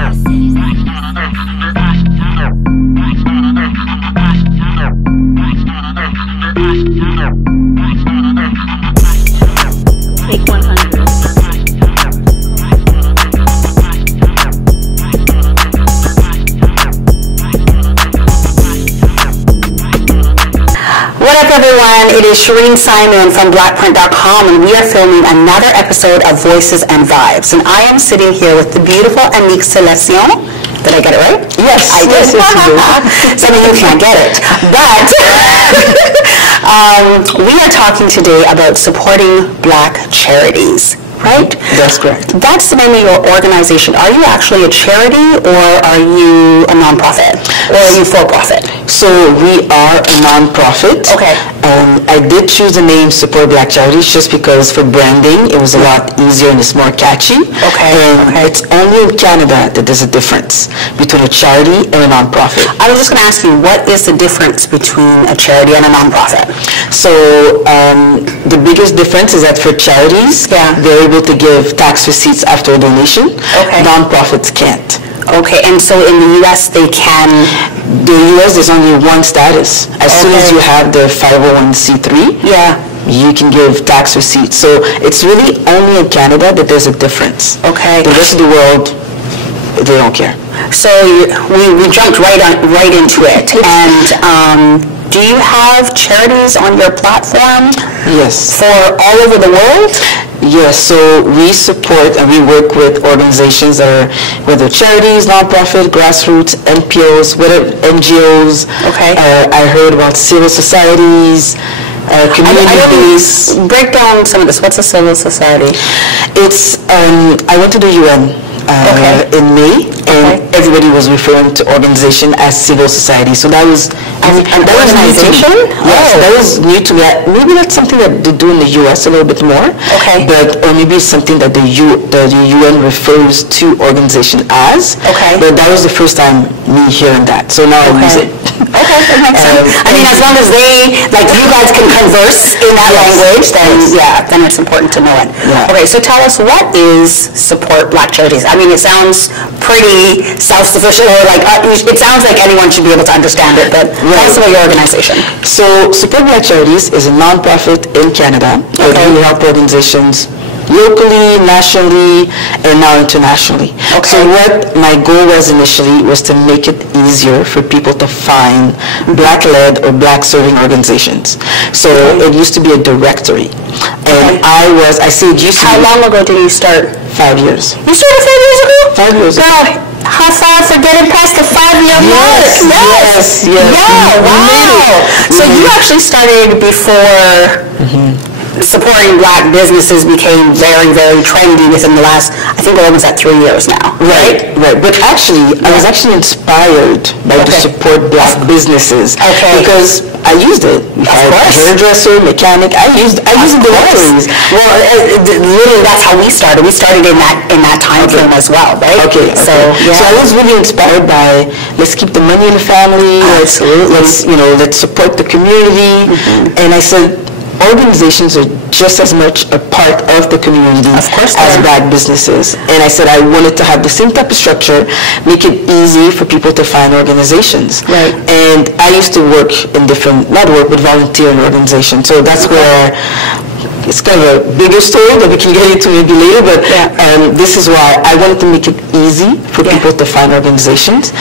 Take 100. What up, everyone? It is Shereen Simon from blackprint.com, and we are filming another episode of Voices and Vibes. And I am sitting here with the beautiful Annick Silencieux. Did I get it right? Yes, I did. yes, Some of you can't get it. But we are talking today about supporting Black charities, right? That's correct. That's the name of your organization. Are you actually a charity, or are you a nonprofit? Or are you for-profit? So we are a non-profit. Okay. I did choose the name Support Black Charities just because for branding it was a lot easier and it's more catchy. Okay. And it's only in Canada that there's a difference between a charity and a non-profit. I was just going to ask you, what is the difference between a charity and a nonprofit? So the biggest difference is that for charities, they're able to give tax receipts after a donation. Okay. Non-profits can't. Okay, and so in the U.S. they can... The U.S. there's only one status. As soon as you have the 501c3, you can give tax receipts. So it's really only in Canada that there's a difference. Okay. The rest of the world, they don't care. So we jumped right into it. And do you have charities on your platform? Yes. For all over the world? Yes, so we support and we work with organizations that are, whether charities, nonprofit, grassroots, NPOs, whatever, NGOs. Okay. I heard about civil societies, community-based. Break down some of this. What's a civil society? It's, I went to the UN in May, and everybody was referring to organization as civil society. So that was an organization? Yes, that was new to me. Maybe that's something that they do in the U.S. a little bit more. Okay. But or maybe it's something that the UN refers to organization as. Okay. But that was the first time me hearing that. So now I use it. Okay, that makes sense. I mean, as long as you guys can converse in that language, then it's important to know it. Yeah. Okay, so tell us, what is Support Black Charities? I mean, it sounds pretty self-sufficient, or it sounds like anyone should be able to understand it, but tell us about your organization. So Support Black Charities is a non-profit in Canada. Okay. We help organizations locally, nationally, and now internationally. Okay. So what my goal was initially was to make it easier for people to find Black-led or Black-serving organizations. So it used to be a directory. And I say it used to be... How long ago did you start? 5 years. You started 5 years ago? 5 years ago. God, how far for getting past the 5-year mark? Yes. Yeah, wow. So you actually started before... supporting Black businesses became very, very trendy within the last, I think we're almost at 3 years now. Right. But actually, I was actually inspired by the Support Black businesses. Okay. Because I used it. Hairdresser, mechanic, I used the directories. Well, literally that's how we started. We started in that time frame as well, right? Okay. So I was really inspired by, let's keep the money in the family. Absolutely. Let's support the community. And I said, organizations are just as much a part of the community as Black businesses. And I said I wanted to have the same type of structure, make it easy for people to find organizations. Right. And I used to work in different, not work, but volunteer in organizations. So that's where it's kind of a bigger story that we can get into maybe later, but this is why I wanted to make it easy for people to find organizations.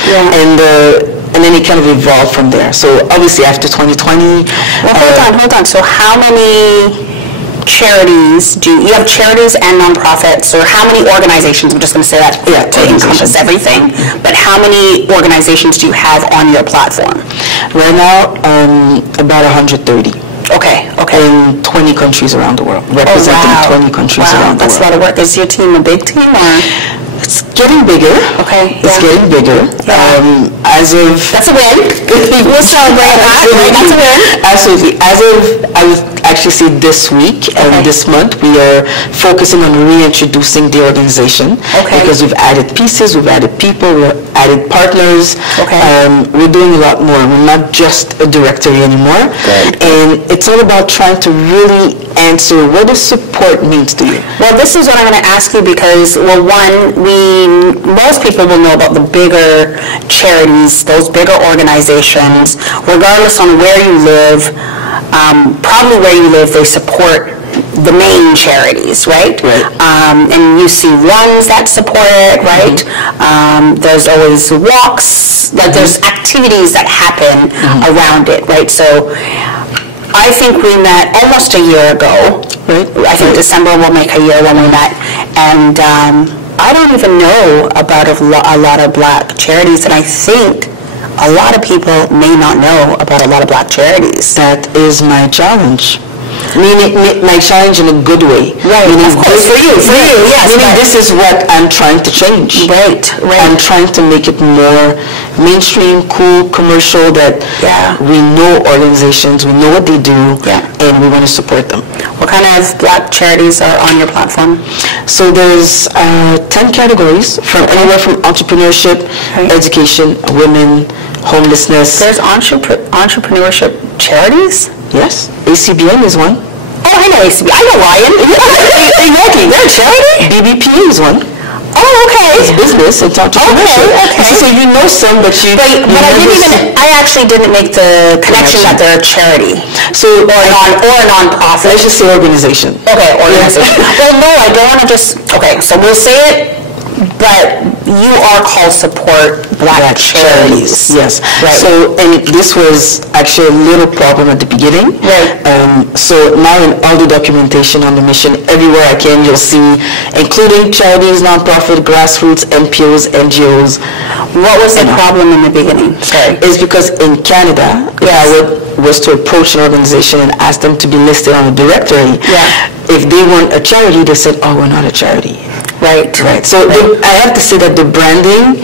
And then it kind of evolved from there. So obviously after 2020... Well, hold on. So how many charities do you have? Charities and nonprofits, or how many organizations? I'm just going to say that to encompass everything. But how many organizations do you have on your platform? Right now, about 130. Okay. In 20 countries around the world. Representing 20 countries around the world. That's a lot of work. Is your team a big team, or...? It's getting bigger. Okay. It's getting bigger. As of... That's a win. We'll celebrate that. That's a win. Absolutely. As of, I would actually say this week and this month, we are focusing on reintroducing the organization. Okay. Because we've added pieces, we've added people, we've added partners. Okay. We're doing a lot more. We're not just a directory anymore. Good. And it's all about trying to really answer what does support means to you. Well, this is what I'm going to ask you because, well, one, we most people will know about the bigger charities, those bigger organizations, regardless on where you live. Probably where you live, they support the main charities, right? And you see ones that support it, right? There's always walks, like there's activities that happen around it, right? So I think we met almost a year ago. I think December will make a year when we met. And I don't even know about a lot of Black charities, and I think a lot of people may not know about a lot of Black charities. That is my challenge. Meaning my challenge in a good way. Meaning of course, for you, yes. Meaning this is what I'm trying to change. I'm trying to make it more mainstream, cool, commercial, that we know organizations, we know what they do, and we want to support them. What kind of Black charities are on your platform? So there's 10 categories, from anywhere from entrepreneurship, education, women, homelessness. There's entrepreneurship charities? Yes, ACBN is one. Oh, I know ACBN. I know Ryan. Exactly, they're a charity. BBP is one. Oh, okay. It's business, it's entrepreneurship. Okay. So you know some, but you... But I actually didn't make the connection that they're a charity. So, or a non-profit. Let's just say organization. Okay, organization. Well, no, I don't want to just... Okay, so we'll say it, but you are called Support Black Charities. Yes. So, and this was actually a little problem at the beginning. So now in all the documentation on the mission, everywhere I can, you'll see, including charities, nonprofit, grassroots, NPOs, NGOs. What was the problem in the beginning? Sorry. It's because in Canada, was to approach an organization and ask them to be listed on a directory. If they weren't a charity, they said, oh, we're not a charity. So I have to say that the branding,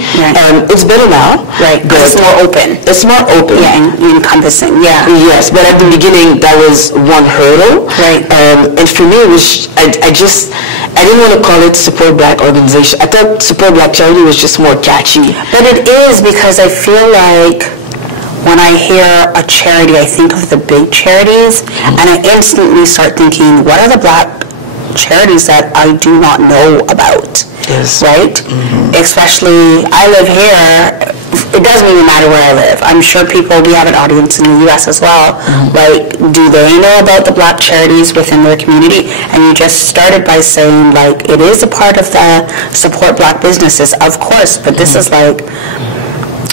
it's better now. But it's more open. It's more open. Encompassing. Yes, but at the beginning, that was one hurdle. And for me, it was, I didn't want to call it Support Black Organization. I thought Support Black Charity was just more catchy. But it is, because I feel like when I hear a charity, I think of the big charities, and I instantly start thinking, what are the Black charities that I do not know about? Especially, I live here. It doesn't even matter where I live. I'm sure we have an audience in the U.S. as well. Like, do they know about the Black charities within their community? And you just started by saying, like, it is a part of the Support Black businesses, of course, but this is like,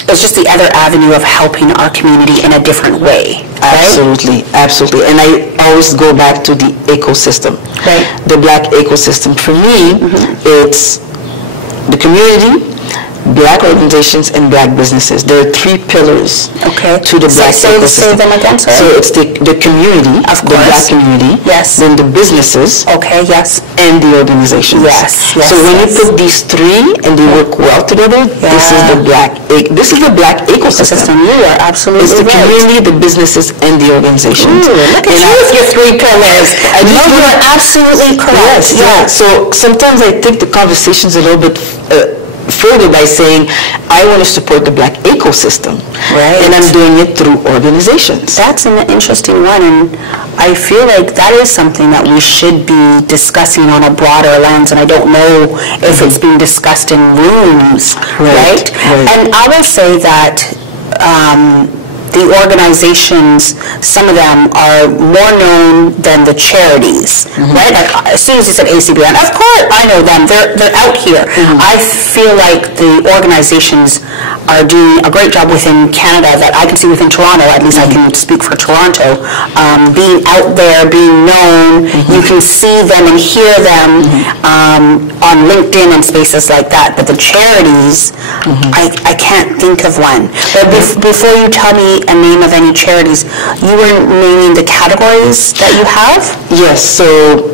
it's just the other avenue of helping our community in a different way. Absolutely. And I always go back to the ecosystem. The Black ecosystem. For me, it's the community, Black organizations, and Black businesses. There are three pillars to the Black ecosystem. Say them again, sorry. So it's the community, the Black community, then the businesses, and the organizations. So when you put these three and they work well together, this is the Black ecosystem. You are absolutely right. It's the community, the businesses, and the organizations. Look at you with your three pillars. You are absolutely correct. So sometimes I take the conversations a little bit further by saying, I want to support the Black ecosystem. And I'm doing it through organizations. That's an interesting one, and I feel like that is something that we should be discussing on a broader lens, and I don't know if it's being discussed in rooms, And I will say that the organizations, some of them are more known than the charities, right? Like, as soon as you said ACBN, of course I know them. They're out here. I feel like the organizations are doing a great job within Canada that I can see within Toronto. At least I can speak for Toronto. Being out there, being known, you can see them and hear them on LinkedIn and spaces like that. But the charities, I can't think of one. But before you tell me a name of any charities, you were naming the categories that you have? Yes, so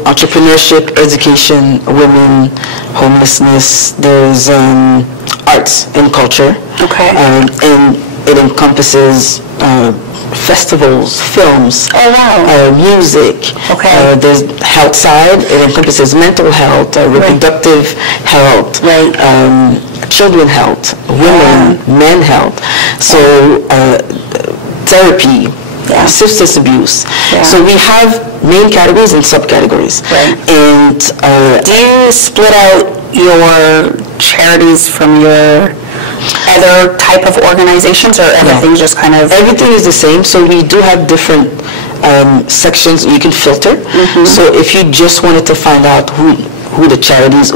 entrepreneurship, education, women, homelessness, there's arts and culture. And it encompasses festivals, films, music. There's health side. It encompasses mental health, reproductive health, children health, women, men health. So therapy, substance abuse. So we have main categories and subcategories. And do you split out your charities from your other type of organizations, or everything's just kind of... Everything is the same, so we do have different sections you can filter. So if you just wanted to find out who the charities,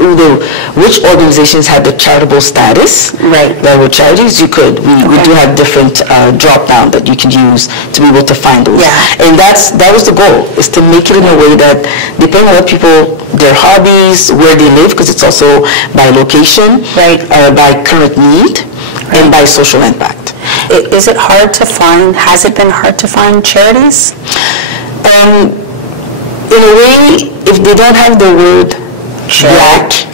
which organizations had the charitable status, that were charities, you could. We do have different drop down that you can use to be able to find those. And that was the goal, is to make it in a way that, depending on what people, their hobbies, where they live, because it's also by location, by current need, and by social impact. Is it hard to find, has it been hard to find charities? In a way, if they don't have the word Black,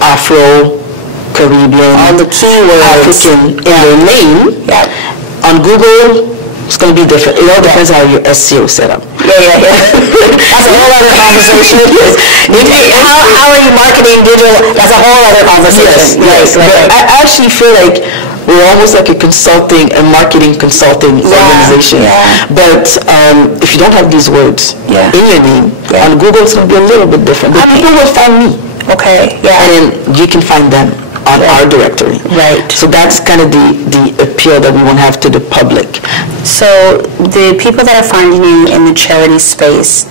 Afro, Caribbean, all the keywords, African in their name, on Google, it's going to be different. It all depends how your SEO set up. That's a whole other conversation. How are you marketing digital? That's a whole other conversation. I actually feel like we're almost like a marketing consulting organization. But if you don't have these words in your name, on Google it's going to be a little bit different. But people will find me. And then you can find them on our directory. So that's kind of the appeal that we want to have to the public. So the people that are finding you in the charity space,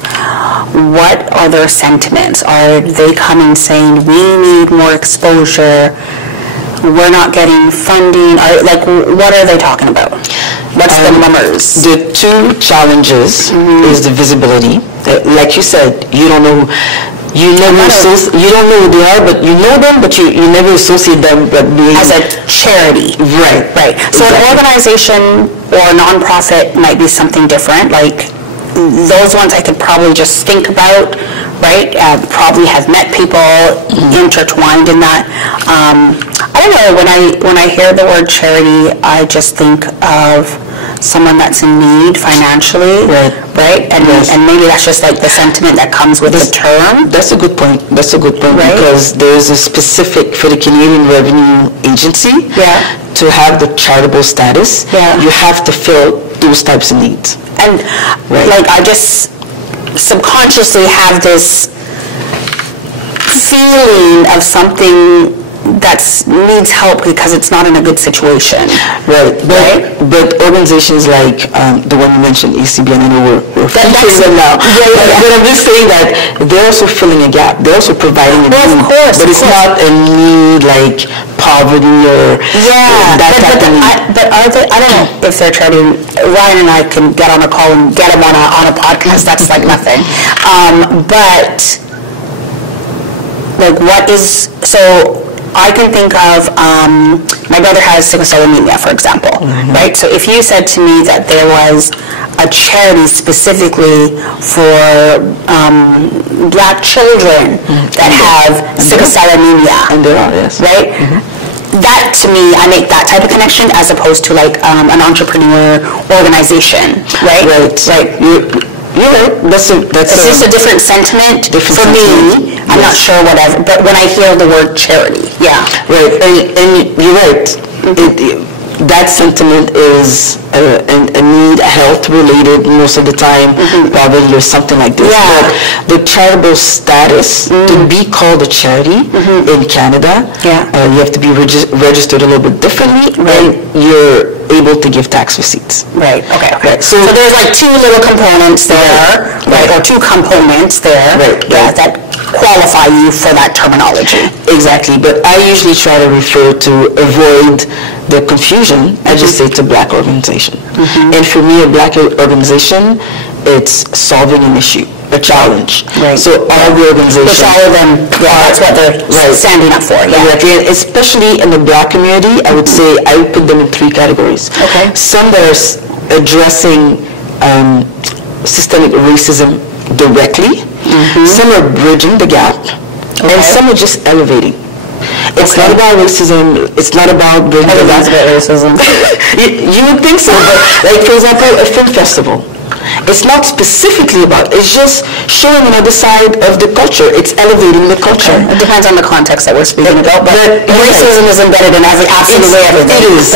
what are their sentiments? Are they coming saying, we need more exposure, we're not getting funding? What are they talking about? What's the numbers? The two challenges is the visibility. Like you said, you don't know. You don't know who they are, but you know them, but you never associate them as a charity. Right. So an organization or a nonprofit might be something different. Like those ones I could probably just think about, right? Probably have met people intertwined in that. I don't know, when I hear the word charity, I just think of someone that's in need financially, right? And maybe that's just like the sentiment that comes with the term. That's a good point. Because there's a specific, for the Canadian Revenue Agency, to have the charitable status, you have to fill those types of needs. And I just subconsciously have this feeling of something that needs help because it's not in a good situation. But organizations like the one you mentioned, ACBN, I know we're featuring them now. But I'm just saying that they're also filling a gap. They're also providing a need. Of course. But it's not a need like poverty or that type of need. But are they, I don't know if they're trying to, Ryan and I can get on a call and get them on a podcast. That's like nothing. But what is, so I can think of, my brother has sickle cell anemia, for example, right? So if you said to me that there was a charity specifically for Black children that have sickle cell anemia, and there are, right? That, to me, I make that type of connection as opposed to an entrepreneur organization, right? You're right. That's just a different sentiment for me. I'm not sure whatever, but when I hear the word charity, and you're right. That sentiment is a need, health related most of the time, probably or something like this. But the charitable status, to be called a charity in Canada, you have to be registered a little bit differently, and you're able to give tax receipts. Okay. So there's two little components there, or two components there, that qualify you for that terminology. Exactly, but I usually try to refer to avoid the confusion. I just say it's a Black organization. And for me, a Black organization, it's solving an issue, a challenge. So all the organizations, which all of them, that's what they're standing up for. Exactly. Especially in the Black community, I would say I would put them in three categories. Some that are addressing systemic racism directly, some are bridging the gap, and some are just elevating. It's not about racism, it's not about bridging the gap. Everything's about racism. You would think so, but for example, a film festival. It's not specifically about, it's just showing another side of the culture. It's elevating the culture. It depends on the context that we're speaking about, but racism is embedded in absolutely everything. It is.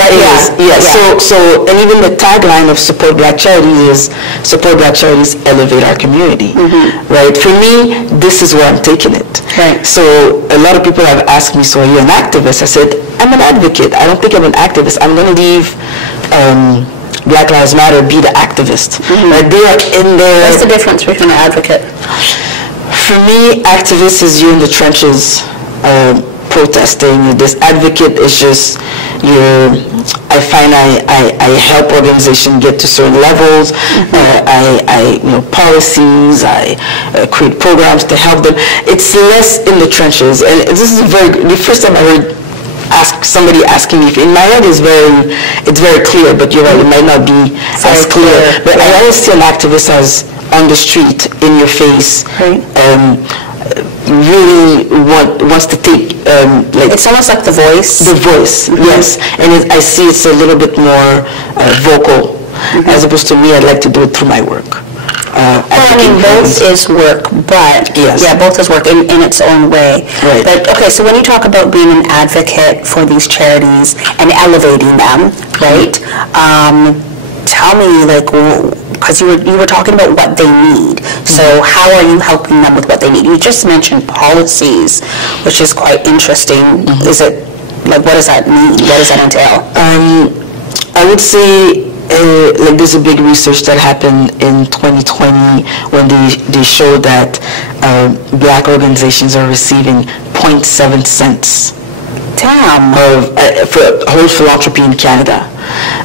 So, and even the tagline of Support Black Charities is, Support Black Charities, elevate our community. Right? For me, this is where I'm taking it. Right. So a lot of people have asked me, so are you an activist? I said, I'm an advocate. I don't think I'm an activist. I'm going to leave Black Lives Matter be the activist. Right? They are in there. What's the difference between an advocate? For me, activist is you in the trenches protesting. This advocate is just I find I help organizations get to certain levels. I policies. I create programs to help them. It's less in the trenches, and this is the first time I heard somebody asking me. In my head, it's very clear, but you're right, it might not be as clear. But I always see an activist as on the street, in your face. Really wants to take it's almost like the voice. The voice, yes, and I see it's a little bit more vocal, as opposed to me. I'd like to do it through my work. I mean, both is work, but both is work in its own way. Right. But okay, so when you talk about being an advocate for these charities and elevating them, right? Tell me, because you were talking about what they need. So how are you helping them with what they need? You just mentioned policies, which is quite interesting. Is it, what does that mean? What does that entail? I would say, there's a big research that happened in 2020 when they showed that Black organizations are receiving 0.7 cents. Damn. For whole philanthropy in Canada.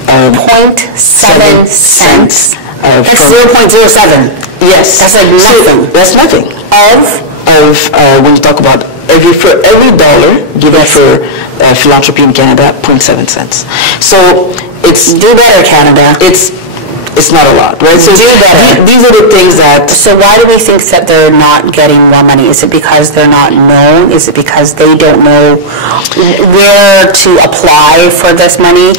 0.7 cents. That's 0.07. Yes. That's like nothing. So that's nothing. When you talk about for every dollar given for philanthropy in Canada, 0.7 cents. So it's do better, Canada. It's not a lot, right? So do better. These are the things that. So why do we think that they're not getting more money? Is it because they're not known? Is it because they don't know where to apply for this money?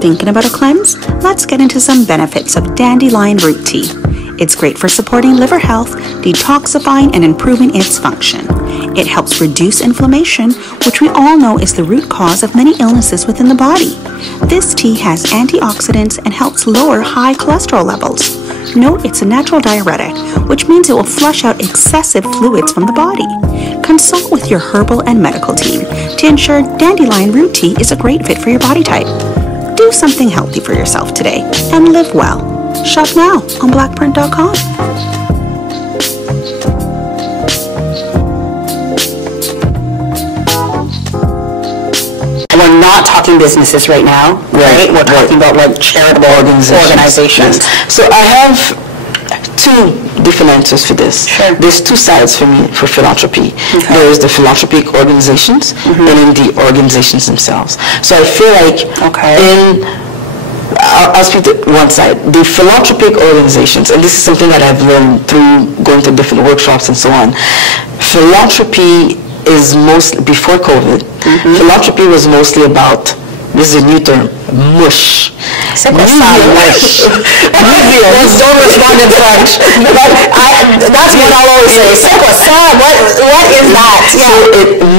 Thinking about a cleanse? Let's get into some benefits of dandelion root tea. It's great for supporting liver health, detoxifying, and improving its function. It helps reduce inflammation, which we all know is the root cause of many illnesses within the body. This tea has antioxidants and helps lower high cholesterol levels. Note it's a natural diuretic, which means it will flush out excessive fluids from the body. Consult with your herbal and medical team to ensure dandelion root tea is a great fit for your body type. Do something healthy for yourself today and live well. Shop now on blackprint.com. We're not talking businesses right now, right? We're talking about charitable organizations. Yes. So I have two different answers for this. Sure. There's two sides for me for philanthropy. Okay. There is the philanthropic organizations and then the organizations themselves. So I feel like I'll speak to one side. The philanthropic organizations, and this is something that I've learned through going to different workshops and so on. Philanthropy is before COVID, philanthropy was mostly about, this is a new term, mush. C'est quoi ça, mush? Don't respond in French. That's what I'll always say. C'est quoi ça? What is that? So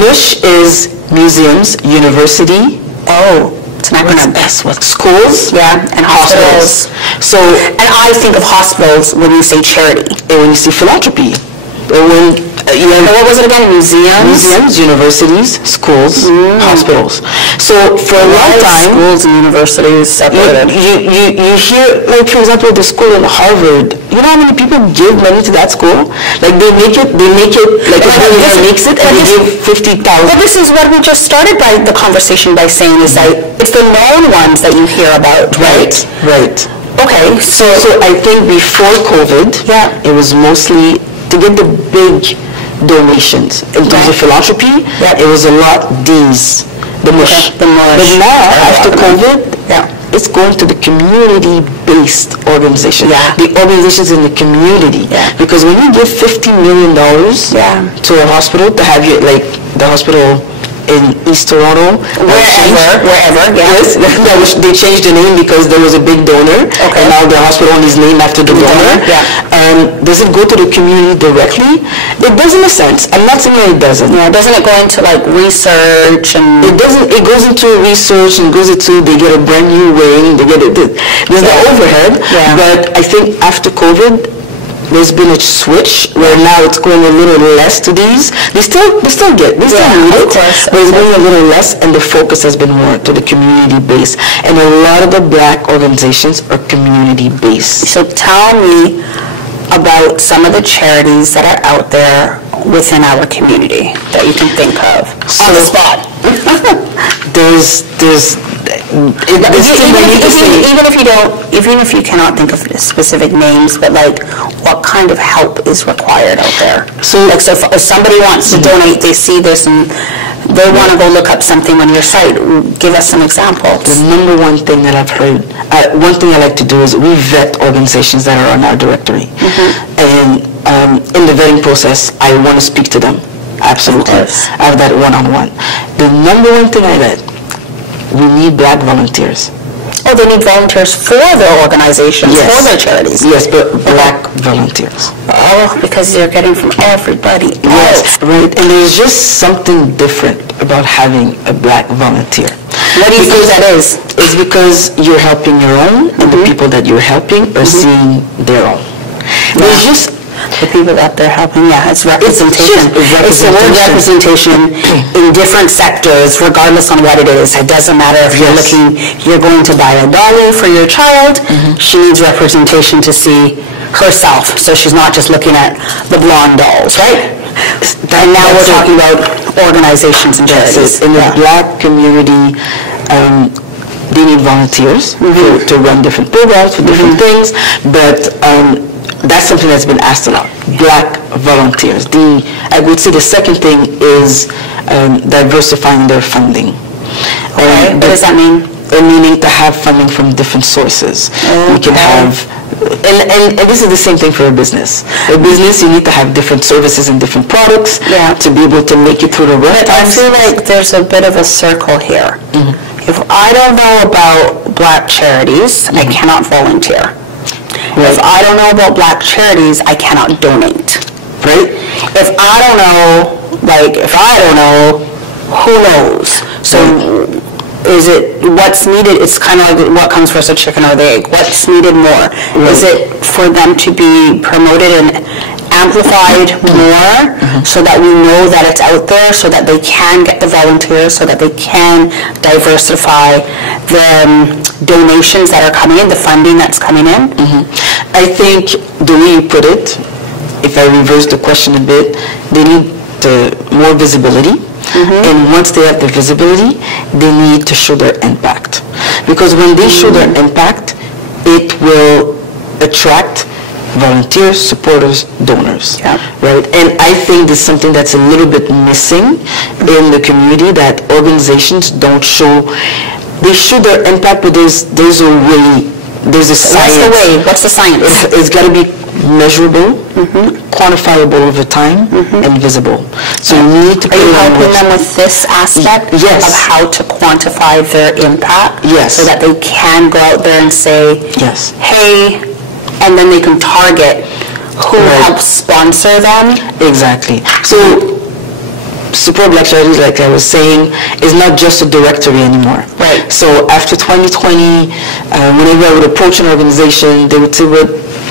mush is museums, university. Oh. It's an acronym. Schools, and hospitals. So, and I think of hospitals when you say charity, and when you say philanthropy. What was it again? Museums, universities, schools, hospitals. So for a long time, schools and universities separated. You hear, for example, the school in Harvard. You know how many people give money to that school? They make it like a billionaire makes it, and they give 50,000. Well, this is what we just started the conversation by saying is that it's the known ones that you hear about, right? Right. Okay. So I think before COVID, it was mostly to get the big donations in terms of philanthropy. It was a lot the mush. But now after COVID, it's going to the community-based organization. The organizations in the community. Because when you give $50 million to a hospital to have the hospital in East Toronto. Wherever, yes. They changed the name because there was a big donor, and now the hospital is named after the donor. Does it go to the community directly? It does in a sense. I'm not saying that it doesn't. Yeah, doesn't it go into like research and... It doesn't. It goes into research and goes into, they get a brand new wing, they get it. There's the overhead, but I think after COVID, there's been a switch where now it's going a little less to these. They still need it, but it's going a little less, and the focus has been more to the community base. And a lot of the Black organizations are community based. So tell me about some of the charities that are out there within our community that you can think of on the spot. Even if you cannot think of specific names, but like what kind of help is required out there? So if somebody wants to donate, they see this and they want to go look up something on your site, give us some examples. The number one thing that I've heard, one thing I like to do is we vet organizations that are on our directory. And in the vetting process, I want to speak to them. Absolutely. I have that one-on-one. The number one thing I vet, we need Black volunteers. Oh, they need volunteers for their organizations, for their charities. Yes, but Black volunteers. Oh, because you're getting from everybody else. Yes, right. And there's just something different about having a Black volunteer. What do you think that is? It's because you're helping your own, and the people that you're helping are seeing their own. There's just the people that they're helping, it's representation. It's the word representation in different sectors, regardless on what it is. It doesn't matter if you're going to buy a dolly for your child, she needs representation to see herself. So she's not just looking at the blonde dolls, right? And now we're talking about organizations and charities. In the Black community, they need volunteers to run different programs for different things, but that's something that's been asked a lot. Black volunteers. I would say the second thing is diversifying their funding. What does that mean? Meaning to have funding from different sources. We can have, and this is the same thing for a business. A business, you need to have different services and different products to be able to make it through the rough times. I feel like there's a bit of a circle here. If I don't know about Black charities, I cannot volunteer. If I don't know about Black charities, I cannot donate. Right? If I don't know, who knows? So is it what's needed? It's kind of like what comes first, the chicken or the egg. What's needed more? Is it for them to be promoted and amplified more so that we know that it's out there, so that they can get the volunteers, so that they can diversify the donations that are coming in, the funding that's coming in? I think the way you put it, if I reverse the question a bit, they need more visibility. And once they have the visibility, they need to show their impact. Because when they show their impact, it will attract volunteers, supporters, donors, right? And I think there's something that's a little bit missing in the community, that organizations don't show. They show their impact, but there's a way, there's a science. What's the way? What's the science? It's got to be measurable, quantifiable over time, and visible. So you need to. Are you helping them with this aspect of how to quantify their impact? Yes. So that they can go out there and say, hey, and then they can target who helps sponsor them. Exactly. So Support Black Charities, like I was saying, is not just a directory anymore. Right. So after 2020, whenever I would approach an organization, they would say, well,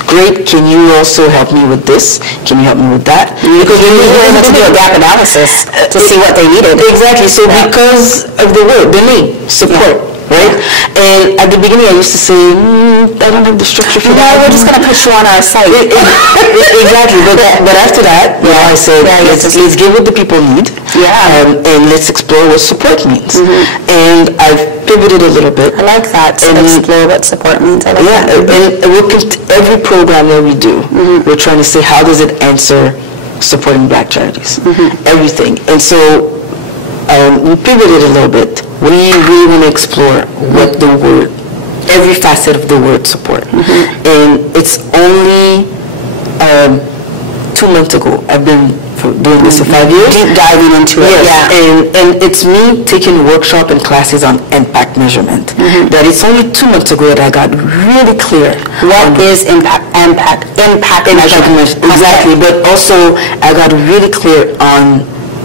great, can you also help me with this? Can you help me with that? Because we were able to do a gap analysis to see what they needed. Exactly. So because of the word, the name, support. Right? And at the beginning, I used to say, I don't have the structure for that. We're just going to put you on our site. Exactly. But after that, I said, let's give what the people need, and let's explore what support means. And I've pivoted a little bit. I like that. And explore what support means. I like that. And every program that we do, we're trying to say, how does it answer supporting Black charities? Everything. And so we pivoted a little bit. We really want to explore what the word, every facet of the word support. And it's only 2 months ago I've been doing this for 5 years. Deep diving into it, Yes, yeah. and it's me taking workshop and classes on impact measurement. That it's only 2 months ago that I got really clear. What is impact measurement? Exactly, but also I got really clear on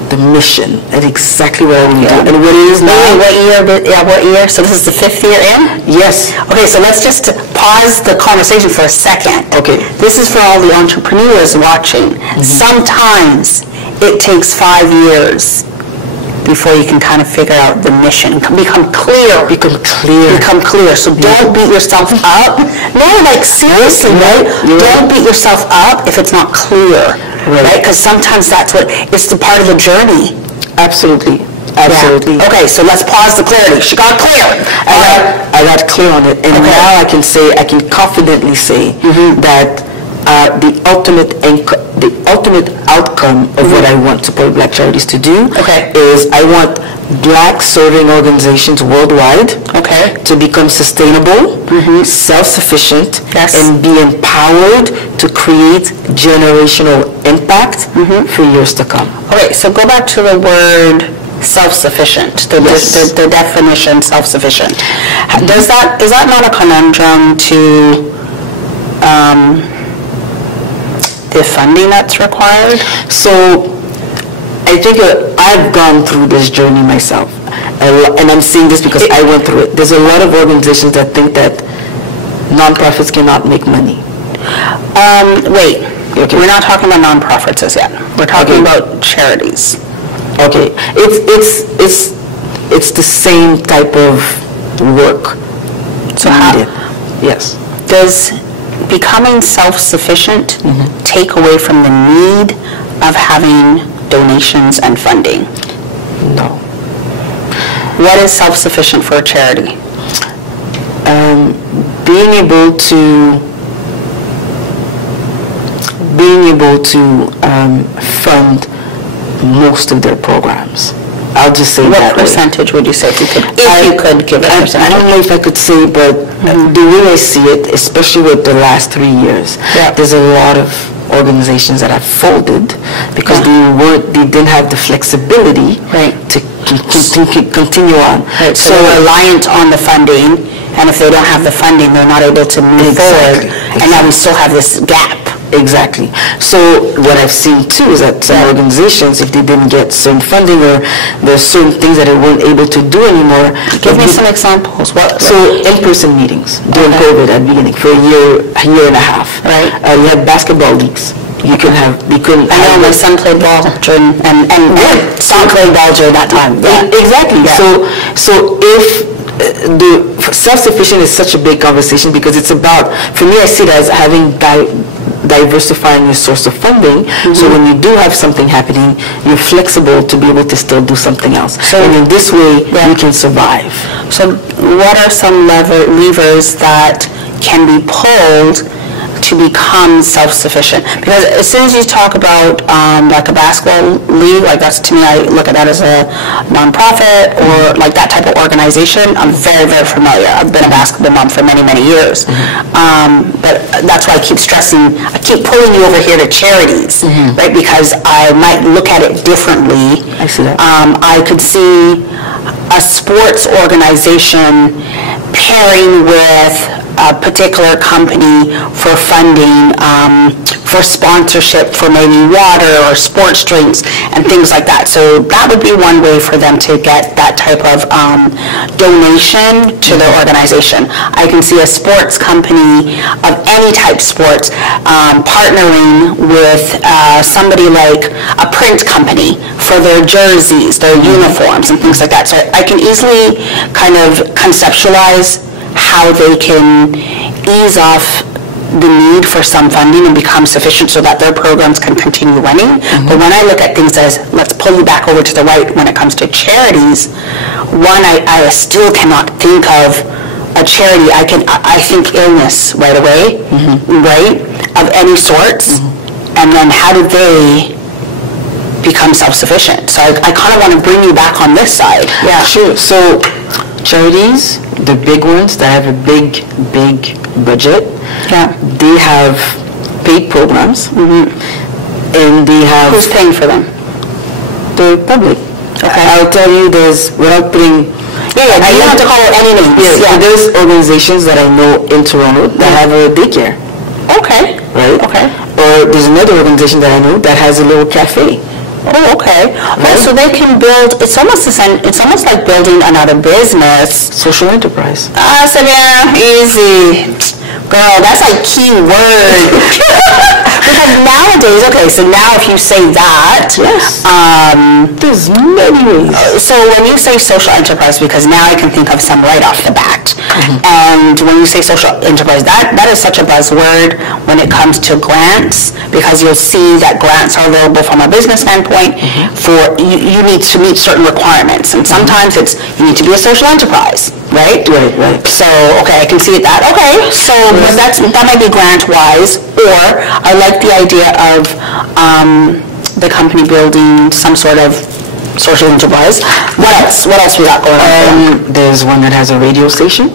the mission and exactly what I want to do and what it is now. What year? So this is the 5th year in? Yes. Okay, so let's just pause the conversation for a second. Okay. This is for all the entrepreneurs watching. Sometimes it takes 5 years before you can kind of figure out the mission, become clear. Become clear. So don't beat yourself up. No, like seriously, right? Don't beat yourself up if it's not clear, right? Because sometimes that's what, it's the part of the journey. Absolutely. Absolutely. Yeah. Okay, so let's pause the clarity. She got clear. I got clear on it, and now I can confidently say that the ultimate outcome of what I want Support Black Charities to do is I want Black serving organizations worldwide to become sustainable, self-sufficient, and be empowered to create generational impact for years to come. Okay, so go back to the word self-sufficient, the definition self-sufficient. Is that not a conundrum to the funding that's required? So I think I've gone through this journey myself, and I'm seeing this because I went through it. There's a lot of organizations that think that nonprofits cannot make money. Wait, we're not talking about nonprofits as yet. We're talking about charities. Okay, it's the same type of work. So how? Yes. Does becoming self-sufficient take away from the need of having donations and funding? No. What is self-sufficient for a charity? Being able to fund most of their programs. I'll just say what that percentage would you say if you could give a percentage? I don't know if I could say, but the way I see it, especially with the last 3 years, there's a lot of organizations that have folded because they didn't have the flexibility to continue on. Right. So they're reliant on the funding, and if they don't have the funding, they're not able to move forward. And now we still have this gap. Exactly. So what I've seen too is that some organizations, if they didn't get certain funding or there's certain things that they weren't able to do anymore. Give me some examples. So in-person meetings during COVID at the beginning for a year and a half. Right. You had basketball leagues. I know my son played ball during and son played ball during that time. Exactly. Yeah. So if the self-sufficient is such a big conversation because it's about, for me I see it as having diversifying your source of funding, so when you do have something happening, you're flexible to be able to still do something else. So, and in this way, you can survive. So what are some levers that can be pulled to become self-sufficient? Because as soon as you talk about like a basketball league, like that's, to me, I look at that as a nonprofit or like that type of organization. I'm very, very familiar. I've been a basketball mom for many, many years. But that's why I keep stressing, I keep pulling you over here to charities, right? Because I might look at it differently. I see that. I could see a sports organization pairing with a particular company for funding, for sponsorship for maybe water or sports drinks and things like that. So that would be one way for them to get that type of donation to their organization. I can see a sports company of any type sports partnering with somebody like a print company for their jerseys, their uniforms and things like that. So I can easily kind of conceptualize how they can ease off the need for some funding and become sufficient so that their programs can continue running. But when I look at things as, let's pull you back over to the right when it comes to charities, one, I still cannot think of a charity. I think illness right away, right, of any sorts, and then how do they become self-sufficient? So I kind of want to bring you back on this side. Yeah, sure. So charities, the big ones that have a big budget, they have paid programs. and they have... Who's paying for them? The public. Okay. I'll tell you, there's, without putting... You don't have to call it any names. Yeah, there's organizations that I know in Toronto that have a daycare. Okay. Right? Okay. Or there's another organization that I know that has a little cafe. Oh, okay. Oh, so they can build, it's almost like building another business. Social enterprise. Sabina, easy. Girl, that's like key word. Because nowadays, okay, so now if you say that, Yes. There's many ways. So when you say social enterprise, because now I can think of some right off the bat, and when you say social enterprise, that is such a buzzword when it comes to grants, because you'll see that grants are available from a business standpoint for, you need to meet certain requirements, and sometimes it's, you need to be a social enterprise, right? Right. So, okay, I can see that. Okay, so but that might be grant-wise, or I like the idea of the company building some sort of social enterprise. What else? What else we got going on? There's one that has a radio station.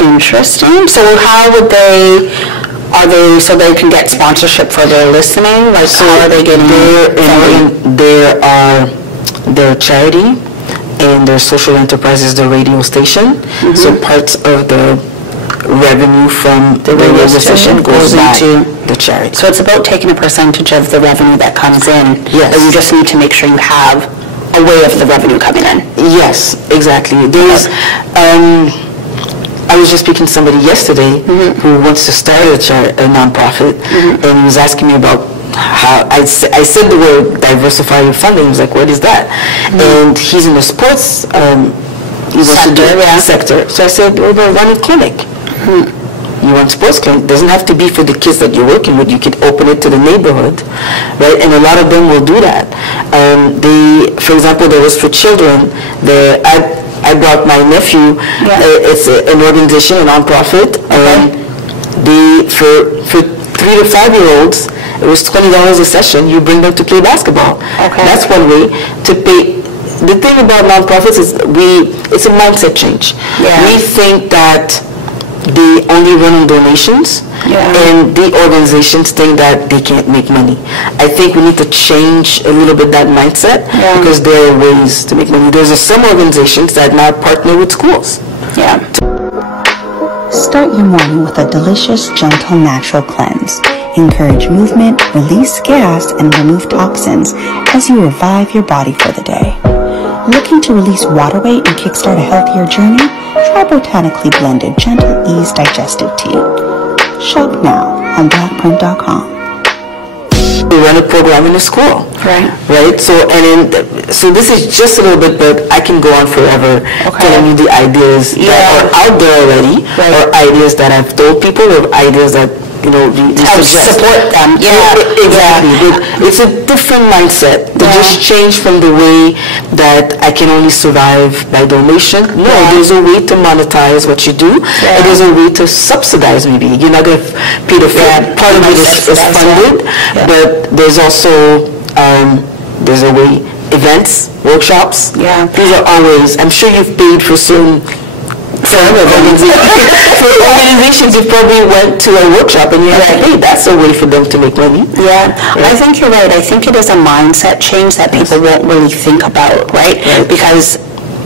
Interesting. So how would so they can get sponsorship for their listening? Like, so are they getting... Their charity and their social enterprise is the radio station. So parts of the revenue from the radio station goes into the charity. So it's about taking a percentage of the revenue that comes in. Yes. But you just need to make sure you have a way of the revenue coming in. Yes, exactly. There's, I was just speaking to somebody yesterday who wants to start a nonprofit, and he was asking me about how I said the word diversify your funding. He was like, what is that? And he's in the sports sector. So I said, we're going to run a clinic. You want sports clinic? It doesn't have to be for the kids that you're working with. You could open it to the neighborhood, right? And a lot of them will do that. For example, there was for children. I brought my nephew. It's an organization, a nonprofit, and for 3 to 5 year olds, it was $20 a session. You bring them to play basketball. Okay. That's one way to pay. The thing about nonprofits is it's a mindset change. We think that they only run on donations, and the organizations think that they can't make money. I think we need to change a little bit that mindset, because there are ways to make money. There's some organizations that now partner with schools. Start your morning with a delicious, gentle, natural cleanse. Encourage movement, release gas, and remove toxins as you revive your body for the day. Looking to release water weight and kickstart a healthier journey? Try botanically blended Gentle Ease Digestive Tea. Shop now on blackprint.com. We run a program in a school. Right? So this is just a little bit, but I can go on forever telling you the ideas that are out there already, or ideas that I've told people, or ideas that support them. Exactly. But it's a different mindset. They just change from the way that I can only survive by donation. No, there's a way to monetize what you do, and there's a way to subsidize maybe. You're not going to pay the part of it is funded, but there's also there's a way, events, workshops. These are always, I'm sure you've paid for certain for organizations, you probably went to a workshop and you have to pay. That's a way for them to make money. I think you're right. I think it is a mindset change that people won't really think about, right? Because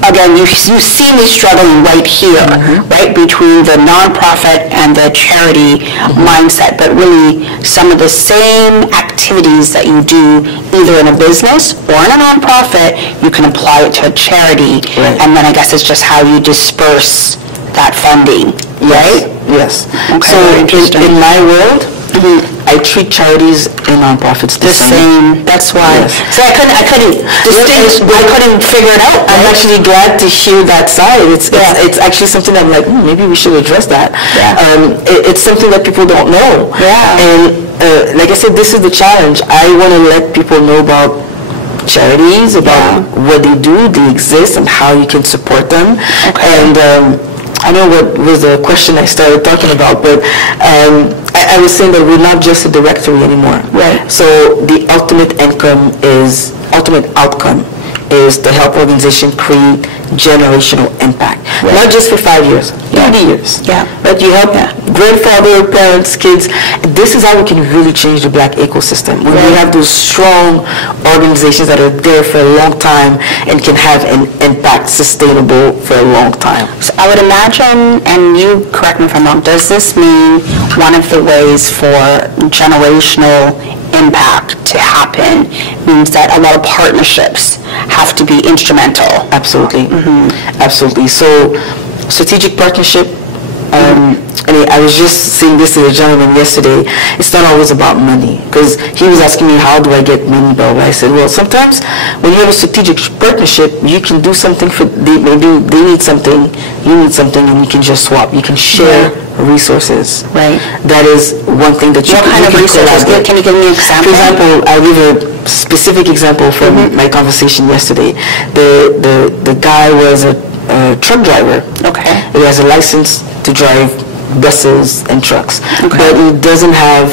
again, you see me struggling right here, right, between the nonprofit and the charity mindset, but really some of the same activities that you do either in a business or in a nonprofit, you can apply it to a charity, and then I guess it's just how you disperse that funding, right? Yes. Okay, so in my world, I treat charities and nonprofits the same. That's why. So I couldn't figure it out. I'm actually glad to hear that side. It's actually something I'm like, maybe we should address that. It's something that people don't know. And like I said, this is the challenge. I want to let people know about charities, about what they do, they exist, and how you can support them. And I know what was the question I started talking about, but I was saying that we're not just a directory anymore. So the ultimate outcome is to help organization create generational impact. Not just for 5 years, 30 years. But you help grandfather, parents, kids. This is how we can really change the Black ecosystem. When we have those strong organizations that are there for a long time and can have an impact sustainable for a long time. So I would imagine, and you correct me if I'm wrong, does this mean one of the ways for generational impact to happen means that a lot of partnerships have to be instrumental? Absolutely. Absolutely. So strategic partnership, and I was just saying this to a gentleman yesterday, it's not always about money, because he was asking me, how do I get money, Bob? I said, well, sometimes when you have a strategic partnership, you can do something for, maybe they need something, you need something, and you can just swap. You can share resources. Right. That is one thing that you What kind of resources? Can you give me an example? For example, I'll give a specific example from my conversation yesterday. The guy was a truck driver. Okay. He has a license to drive buses and trucks, but he doesn't have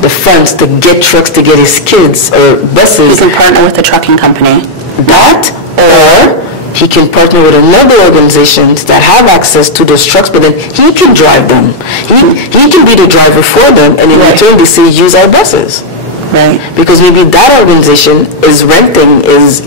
the funds to get trucks to get his kids or buses. He can partner with a trucking company. That, or he can partner with another organization that have access to those trucks, but then he can drive them. He can be the driver for them, and in return they say, use our buses. Right. Because maybe that organization is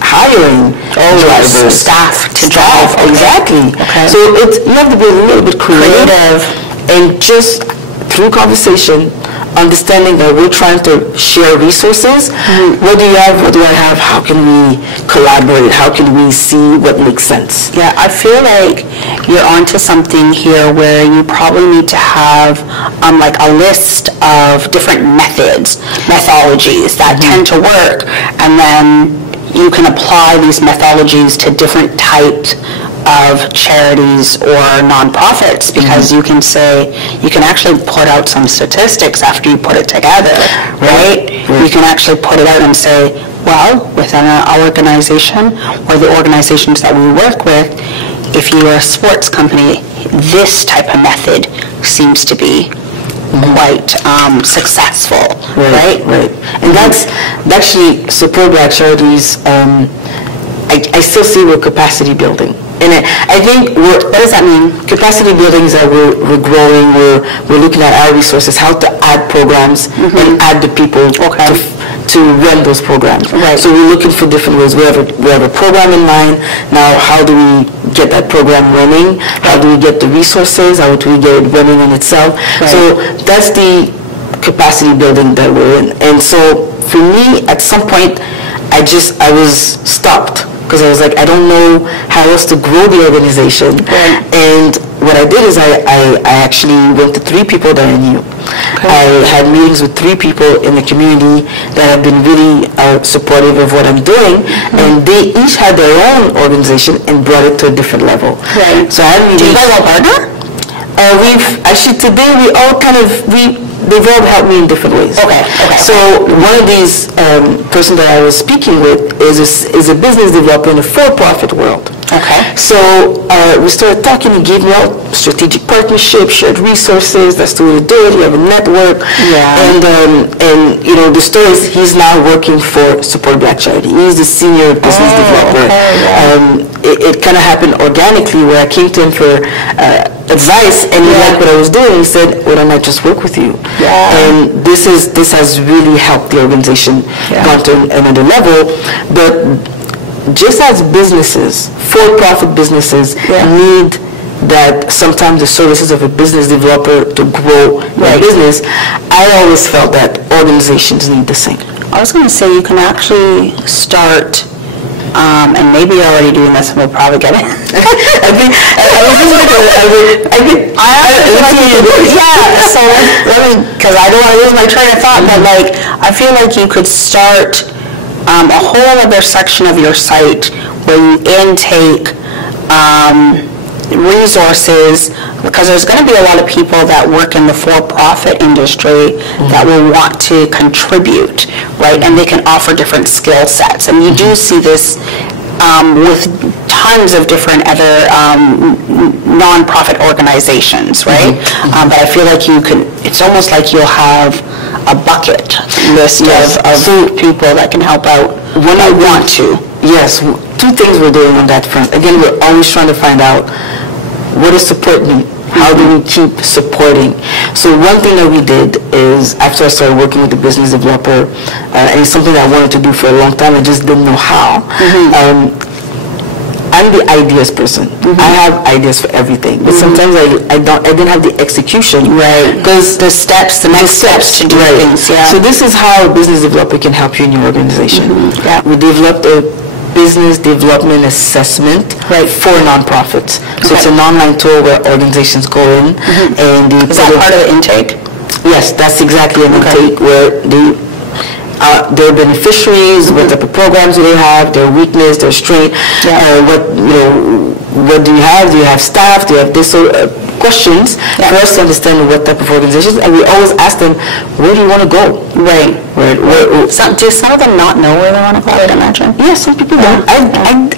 hiring drivers, staff to drive. Exactly. Okay. So you have to be a little bit creative and just through conversation, understanding that we're trying to share resources. What do you have? What do I have? How can we collaborate? How can we see what makes sense? Yeah, I feel like you're onto something here where you probably need to have like a list of different methodologies that tend to work, and then you can apply these methodologies to different types of charities or nonprofits, because you can say, you can actually put out some statistics after you put it together, right? You can actually put it out and say, well, within our organization or the organizations that we work with, if you are a sports company, this type of method seems to be quite successful, right? Right. And that's actually Support Black Charities. I still see we're capacity building. And I think what does that mean? Capacity building is that we're growing, we're looking at our resources, how to add programs and add the people to run those programs. Right. So we're looking for different ways. We have a program in mind. Now, how do we get that program running? How do we get the resources? How do we get it running in itself? Right. So that's the capacity building that we're in. And so for me, at some point, I was stopped, because I was like, I don't know how else to grow the organization. Right. And what I did is I actually went to 3 people that I knew. I had meetings with 3 people in the community that have been really supportive of what I'm doing, and they each had their own organization and brought it to a different level. Right. So I had meetings. Do you guys all partner? We've actually today we all they've all helped me in different ways. Okay. So one of these person that I was speaking with is a business developer in the for-profit world. Okay. So we started talking. He gave me out strategic partnerships, shared resources. That's the way to do it. You have a network. Yeah. And you know, the story is he's now working for Support Black Charity. He's the senior business developer. It kind of happened organically, where I came to him for advice, and he liked what I was doing. He said, "Why don't I just work with you?" And this has really helped the organization go to another level. But just as businesses, for-profit businesses need that sometimes the services of a business developer to grow their business, I always felt that organizations need the same. I was going to say, you can actually start, and maybe you're already doing this, and we'll probably get it. Because I don't want to lose my train of thought, but like, I feel like you could start a whole other section of your site where you intake resources, because there's going to be a lot of people that work in the for-profit industry that will want to contribute, right? And they can offer different skill sets. And you do see this with tons of different other non-profit organizations, right? But I feel like it's almost like you'll have a bucket list of people that can help out when I want to. Yes, 2 things we're doing on that front. Again, we're always trying to find out what does support mean. How do we keep supporting? So one thing that we did is, after I started working with the business developer, and it's something that I wanted to do for a long time, I just didn't know how. I'm the ideas person. I have ideas for everything, but sometimes I didn't have the execution. Right. Because the next steps to do things. Yeah. So this is how a business developer can help you in your organization. Yeah. We developed a business development assessment for nonprofits. So it's an online tool where organizations go in and they is that part of the intake? Yes, that's exactly an intake where their beneficiaries, what type of programs do they have, their weakness, their strength, what do you have? Do you have staff? Do you have this? So questions for us to understand what type of organizations, and we always ask them, where do you want to go? Right. Do some of them not know where they want to go, I'd imagine? Yeah, some people don't.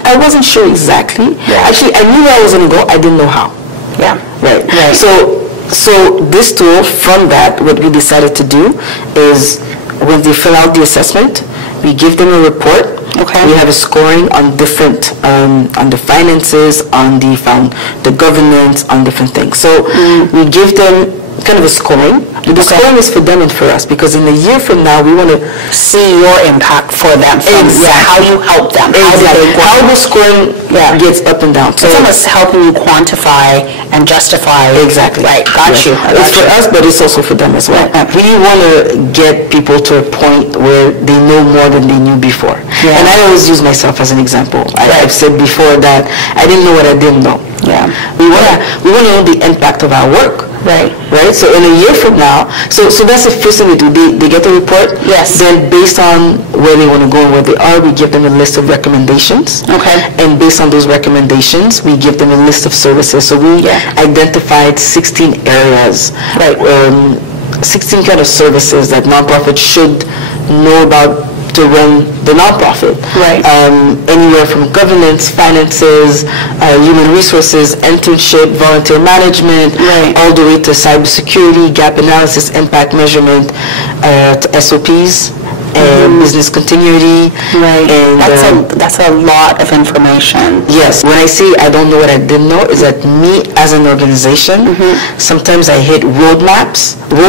I wasn't sure exactly. Yeah. Actually, I knew where I was going to go. I didn't know how. Yeah. Right. So this tool, from that, what we decided to do is, when they fill out the assessment, we give them a report. Okay. We have a scoring on different, on the finances, on the governance, on different things. So we give them kind of a scoring. The scoring is for them and for us, because in a year from now, we want to see your impact for them. How you help them. How the scoring gets up and down. So it's almost helping you quantify and justify. Exactly. Right. Got you. It's for us, but it's also for them as well. We want to get people to a point where they know more than they knew before. Yeah. And I always use myself as an example. I've said before that I didn't know what I didn't know. Yeah. We want to know the impact of our work. Right. So in a year from now, so that's the first thing we do. They get the report. Yes. Then based on where they want to go and where they are, we give them a list of recommendations. Okay. And based on those recommendations, we give them a list of services. So we identified 16 areas. Right. 16 kind of services that nonprofits should know about to run the nonprofit. Right. Anywhere from governance, finances, human resources, internship, volunteer management, all the way to cybersecurity, gap analysis, impact measurement, to SOPs. And business continuity. Right. And that's a lot of information. Yes. When I say I don't know what I didn't know, is that me as an organization, sometimes I hit roadblocks, and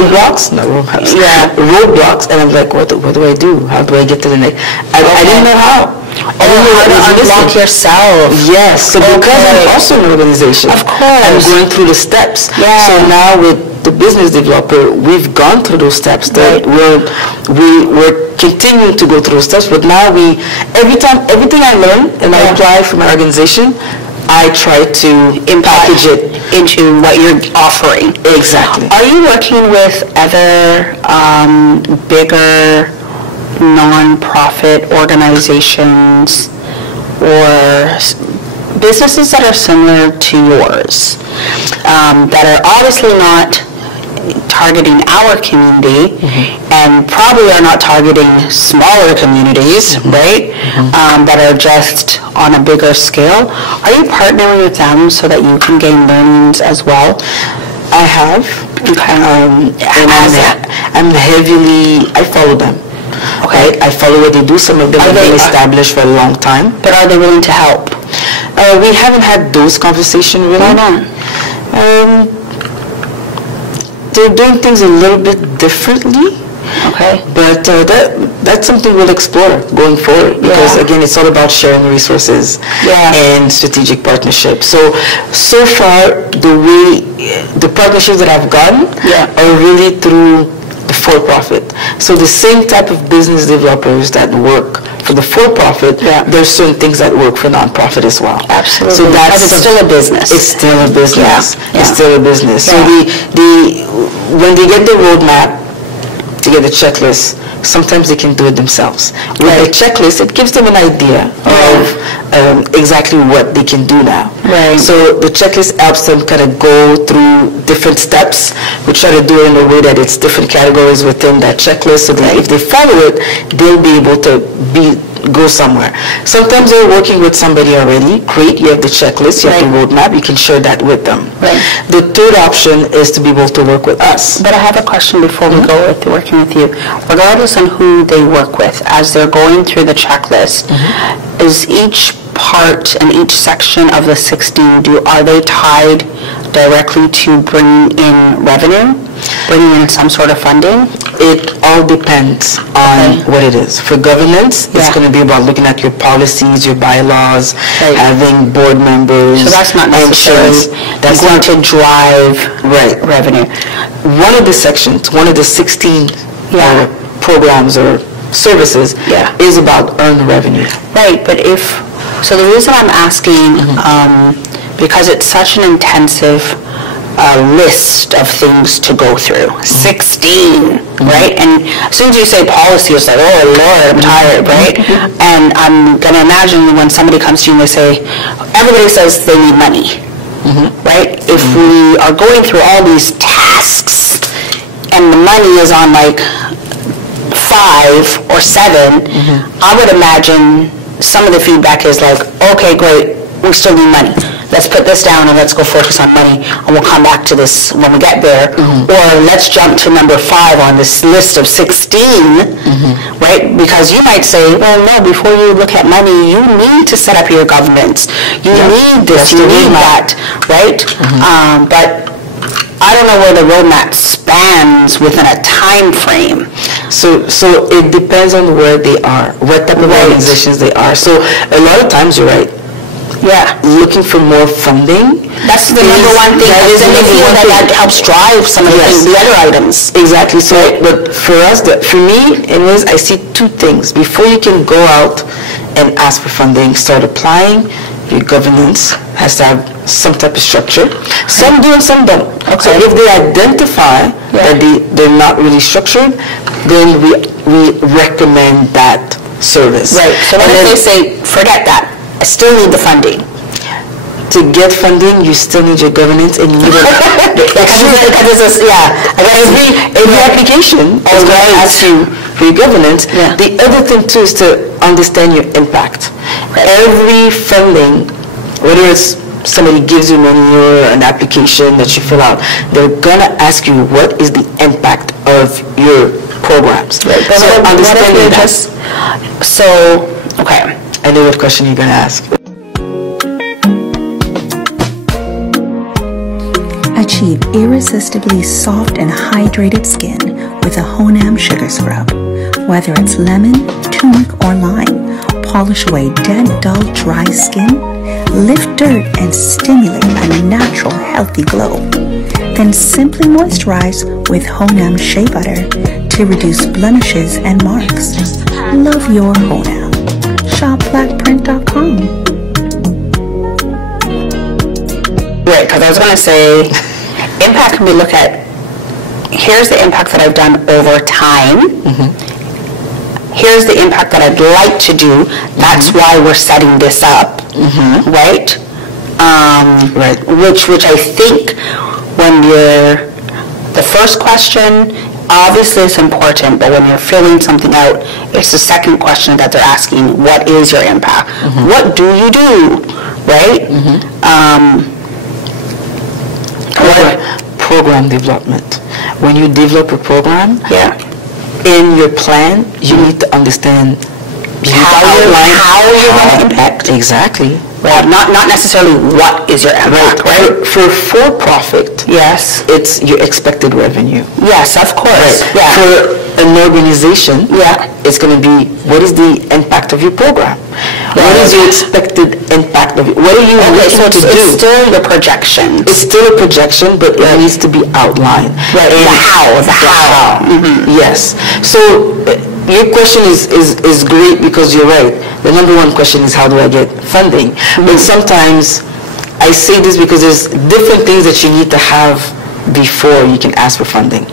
I'm like, what do I do? How do I get to the next? I didn't know how. How to unlock yourself. Yes. So because I'm also an organization, of course, I'm going through the steps. Yeah. So now with the business developer, we've gone through those steps. That we're continuing to go through those steps. But now everything I learn and I apply for my organization, I try to package it into what you're offering. Exactly. Are you working with other bigger non-profit organizations or businesses that are similar to yours, that are obviously not targeting our community and probably are not targeting smaller communities, right? That are just on a bigger scale? Are you partnering with them so that you can gain learnings as well? I have. And I follow them. Okay. I follow what they do. Some of them have been established for a long time. But are they willing to help? We haven't had those conversations really. Why not? They're doing things a little bit differently. Okay. But that's something we'll explore going forward, because again, it's all about sharing resources and strategic partnerships. So far, the partnerships that I've gotten are really through the for-profit. So the same type of business developers that work for the for-profit, there's certain things that work for non-profit as well. Absolutely. So that's it's still a business. It's still a business. It's still a business. So when they get the roadmap, to get the checklist, sometimes they can do it themselves. With a checklist, it gives them an idea of exactly what they can do now. Right. So the checklist helps them kind of go through different steps. We try to do it in a way that it's different categories within that checklist, so that if they follow it, they'll be able to go somewhere. Sometimes they're working with somebody already. Great, you have the checklist, you have the roadmap, you can share that with them. Right. The third option is to be able to work with us. But I have a question before we go with working with you. Regardless on who they work with, as they're going through the checklist, is each part and each section of the 16 are they tied directly to bringing in revenue, bringing in some sort of funding? It all depends on what it is. For governance, it's going to be about looking at your policies, your bylaws, having board members. So that's not necessarily going to drive revenue. One of the sections, one of the 16 programs or services is about earned revenue. Right, but so the reason I'm asking, because it's such an intensive list of things to go through. 16, right? And as soon as you say policy, it's like, oh Lord, I'm tired, right? And I'm going to imagine when somebody comes to you and they say, everybody says they need money, right? If we are going through all these tasks and the money is on like 5 or 7, I would imagine some of the feedback is like, okay, great, we still need money. Let's put this down and let's go focus on money, and we'll come back to this when we get there. Or let's jump to number 5 on this list of 16, right? Because you might say, well, no, before you look at money, you need to set up your governance. You need this, you need that, right? But I don't know where the roadmap spans within a time frame. So it depends on where they are, what type of organizations they are. So a lot of times you're right. Looking for more funding. That's the number one thing. That is then they feel that helps drive some of the other items. Exactly. So, but for us, for me, anyways, I see 2 things. Before you can go out and ask for funding, start applying, your governance has to have some type of structure. Some do and some don't. So if they identify that they're not really structured, then we recommend that service. Right. So what if they say, forget that, I still need the funding? To get funding, you still need your governance, and you need every application is going to ask you for your governance. The other thing too is to understand your impact. Every funding, whether it's somebody gives you money or an application that you fill out, they're gonna ask you what is the impact of your programs. Right. So understanding that. Okay. I know what question you're gonna ask. Achieve irresistibly soft and hydrated skin with a Honam sugar scrub. Whether it's lemon, turmeric, or lime, polish away dead, dull, dry skin, lift dirt, and stimulate a natural, healthy glow. Then simply moisturize with Honam shea butter to reduce blemishes and marks. Love your Honam. Shop blackprint.com. Right, because I was going to say, impact can be looked at, here's the impact that I've done over time. Here's the impact that I'd like to do. That's why we're setting this up, right? Which I think when you're, the first question, obviously it's important, but when you're filling something out, it's the second question that they're asking, what is your impact? What do you do, right? Program development. When you develop a program, in your plan, you need to understand how you're going to impact. Exactly. Right. Not necessarily what is your impact, right? For for-profit, it's your expected revenue. Yes, of course. Right. Yeah. For an organization, it's going to be, what is the impact of your program? What is your expected impact of it? What are you looking to do? It's still your projection. It's still a projection, but it needs to be outlined. Right. And the how. Yes. So your question is great, because you're right. The number one question is, how do I get funding? But sometimes I say this because there's different things that you need to have before you can ask for funding.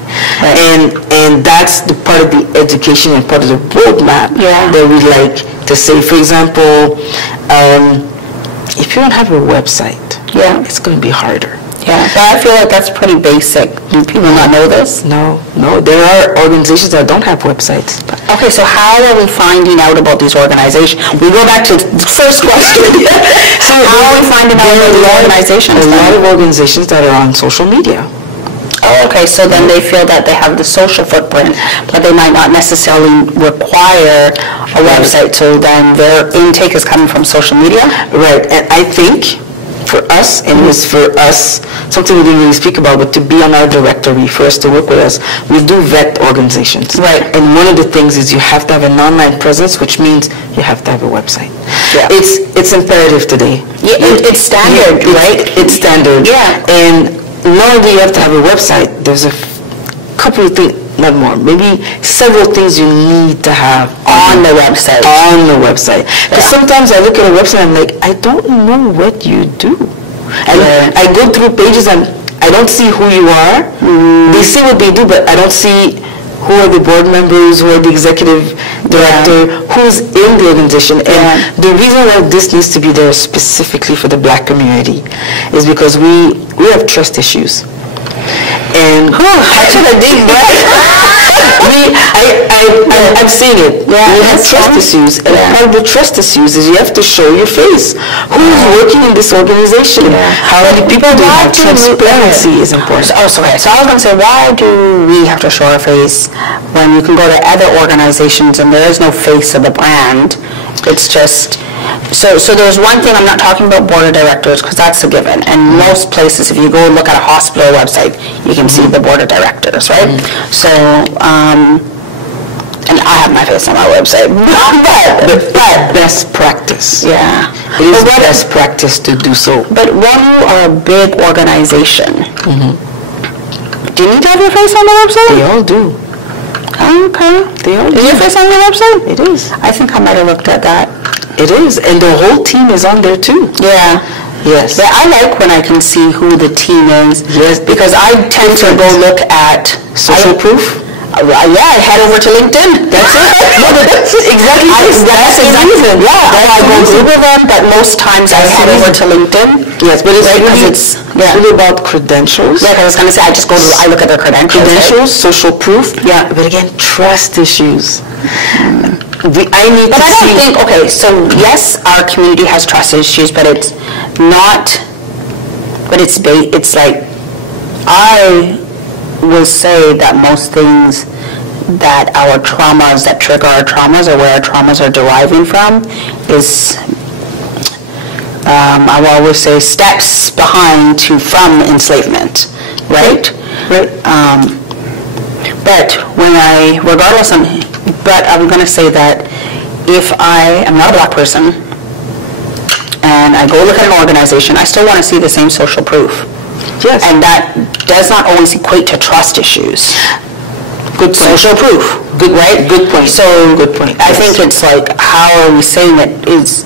And that's the part of the education and part of the roadmap that we like to say. For example, if you don't have a website, it's going to be harder. But I feel like that's pretty basic. Do people not know this? No. There are organizations that don't have websites. Okay, so how are we finding out about these organizations? We go back to the first question. So how are we finding out about these organizations? A lot of organizations that are on social media. Oh, okay, so then they feel that they have the social footprint, but they might not necessarily require a website, so then their intake is coming from social media? Right, and I think for us, and it was for us, something we didn't really speak about, but to be on our directory, for us to work with us, we do vet organizations. Right. And one of the things is you have to have an online presence, which means you have to have a website. Yeah. It's imperative today. Yeah, it's standard, right? It's standard. Yeah. And not only you have to have a website, there's a couple of things, not more, maybe several things you need to have On the website. On the website. Because sometimes I look at a website and I'm like, I don't know what you do. And I go through pages and I don't see who you are. They say what they do, but I don't see who are the board members, who are the executive director, who's in the organization. And the reason why this needs to be there specifically for the Black community is because we have trust issues. And I took a deep breath. I'm seeing it. Yeah, we have trust issues, and part of the trust issues is you have to show your face. Who's working in this organization? How many people do you have? Transparency is important. Oh, sorry. So I was going to say, why do we have to show our face when you can go to other organizations and there is no face of the brand? It's just... So there's one thing, I'm not talking about board of directors, because that's a given. And most places, if you go and look at a hospital website, you can see the board of directors, right? So, and I have my face on my website. But best practice. Yeah. It is best practice to do so. But when you are a big organization, do you need to have your face on the website? They all do. Okay. They all do. Is your face on the website? It is. I think I might have looked at that. It is, and the whole team is on there too. Yeah. Yes. But I like when I can see who the team is. Yes. Because I tend to go look at social proof. I head over to LinkedIn. That's it. That's exactly. That's the reason. Yeah. I go Google them, but most times I head over to LinkedIn. Yes, but it's really about credentials. Yeah, because I was going to say, I look at their credentials. Credentials, social proof. Yeah. But again, trust issues. I don't think, okay, so yes, our community has trust issues, but it's not, but it's like, I will say that most things that our traumas, that trigger our traumas, or where our traumas are deriving from, is, I will always say, steps behind from enslavement, right? Right. But but I'm going to say that if I am not a Black person and I go look at an organization, I still want to see the same social proof. Yes. And that does not always equate to trust issues. Good point. Social proof. Good, right? Good point. So good point. I think it's like, how are we saying it is...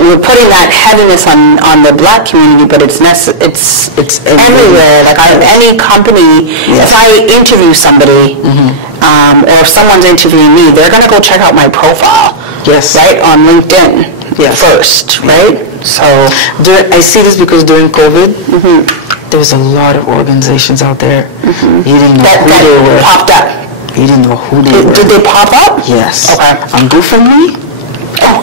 We're putting that heaviness on the Black community, but it's everywhere. Like any company, if I interview somebody, or if someone's interviewing me, they're going to go check out my profile. Yes. Right? On LinkedIn first, right? So I see this because during COVID, there was a lot of organizations out there. You didn't know who they were. Popped up. You didn't know who they were. Did they pop up? Yes. Okay. On GoFundMe? Oh.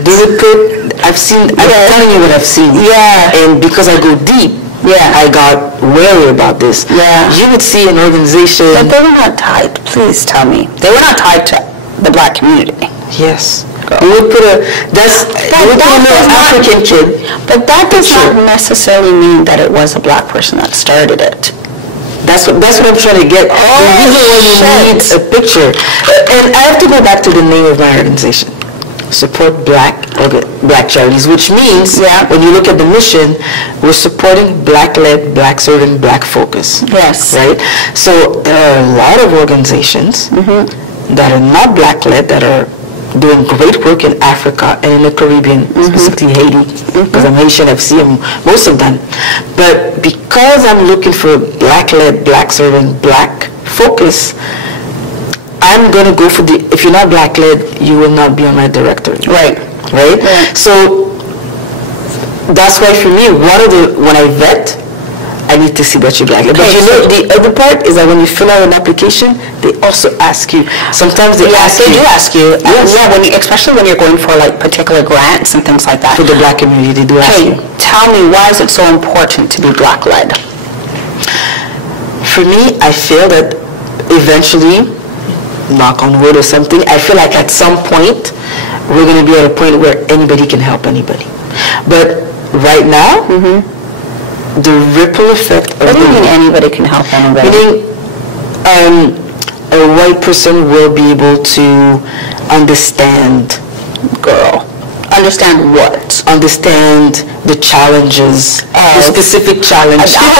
They would put, I'm telling you what I've seen. Yeah. And because I go deep, I got wary about this. Yeah. You would see an organization. But they were not tied, please tell me. They were not tied to the Black community. Yes. They would put a little African kid. But that does not necessarily mean that it was a Black person that started it. That's what I'm trying to get. The reason why you need a picture. And I have to go back to the name of my organization. Support Black Charities, which means when you look at the mission, we're supporting Black-led, Black-serving, Black-focused. Yes. Right? So there are a lot of organizations that are not Black-led, that are doing great work in Africa and in the Caribbean, specifically Haiti, because I'm Haitian, I've seen most of them. But because I'm looking for Black-led, Black-serving, Black-focused, I'm going to go for if you're not Black-led, you will not be on my directory. Right? So that's why for me, when I vet, I need to see that you're Black-led. But you know, the other part is that when you fill out an application, they also ask you. Sometimes they ask you. They do ask you. Yes. Especially when you're going for like particular grants and things like that. For the Black community, they do ask you. Tell me, why is it so important to be Black-led? For me, I feel that eventually, knock on wood or something, I feel like at some point, we're going to be at a point where anybody can help anybody. But right now, the ripple effect of What do you mean anybody can help anybody? meaning a white person will be able to understand, Understand what? understand the challenges, the specific challenge. I'm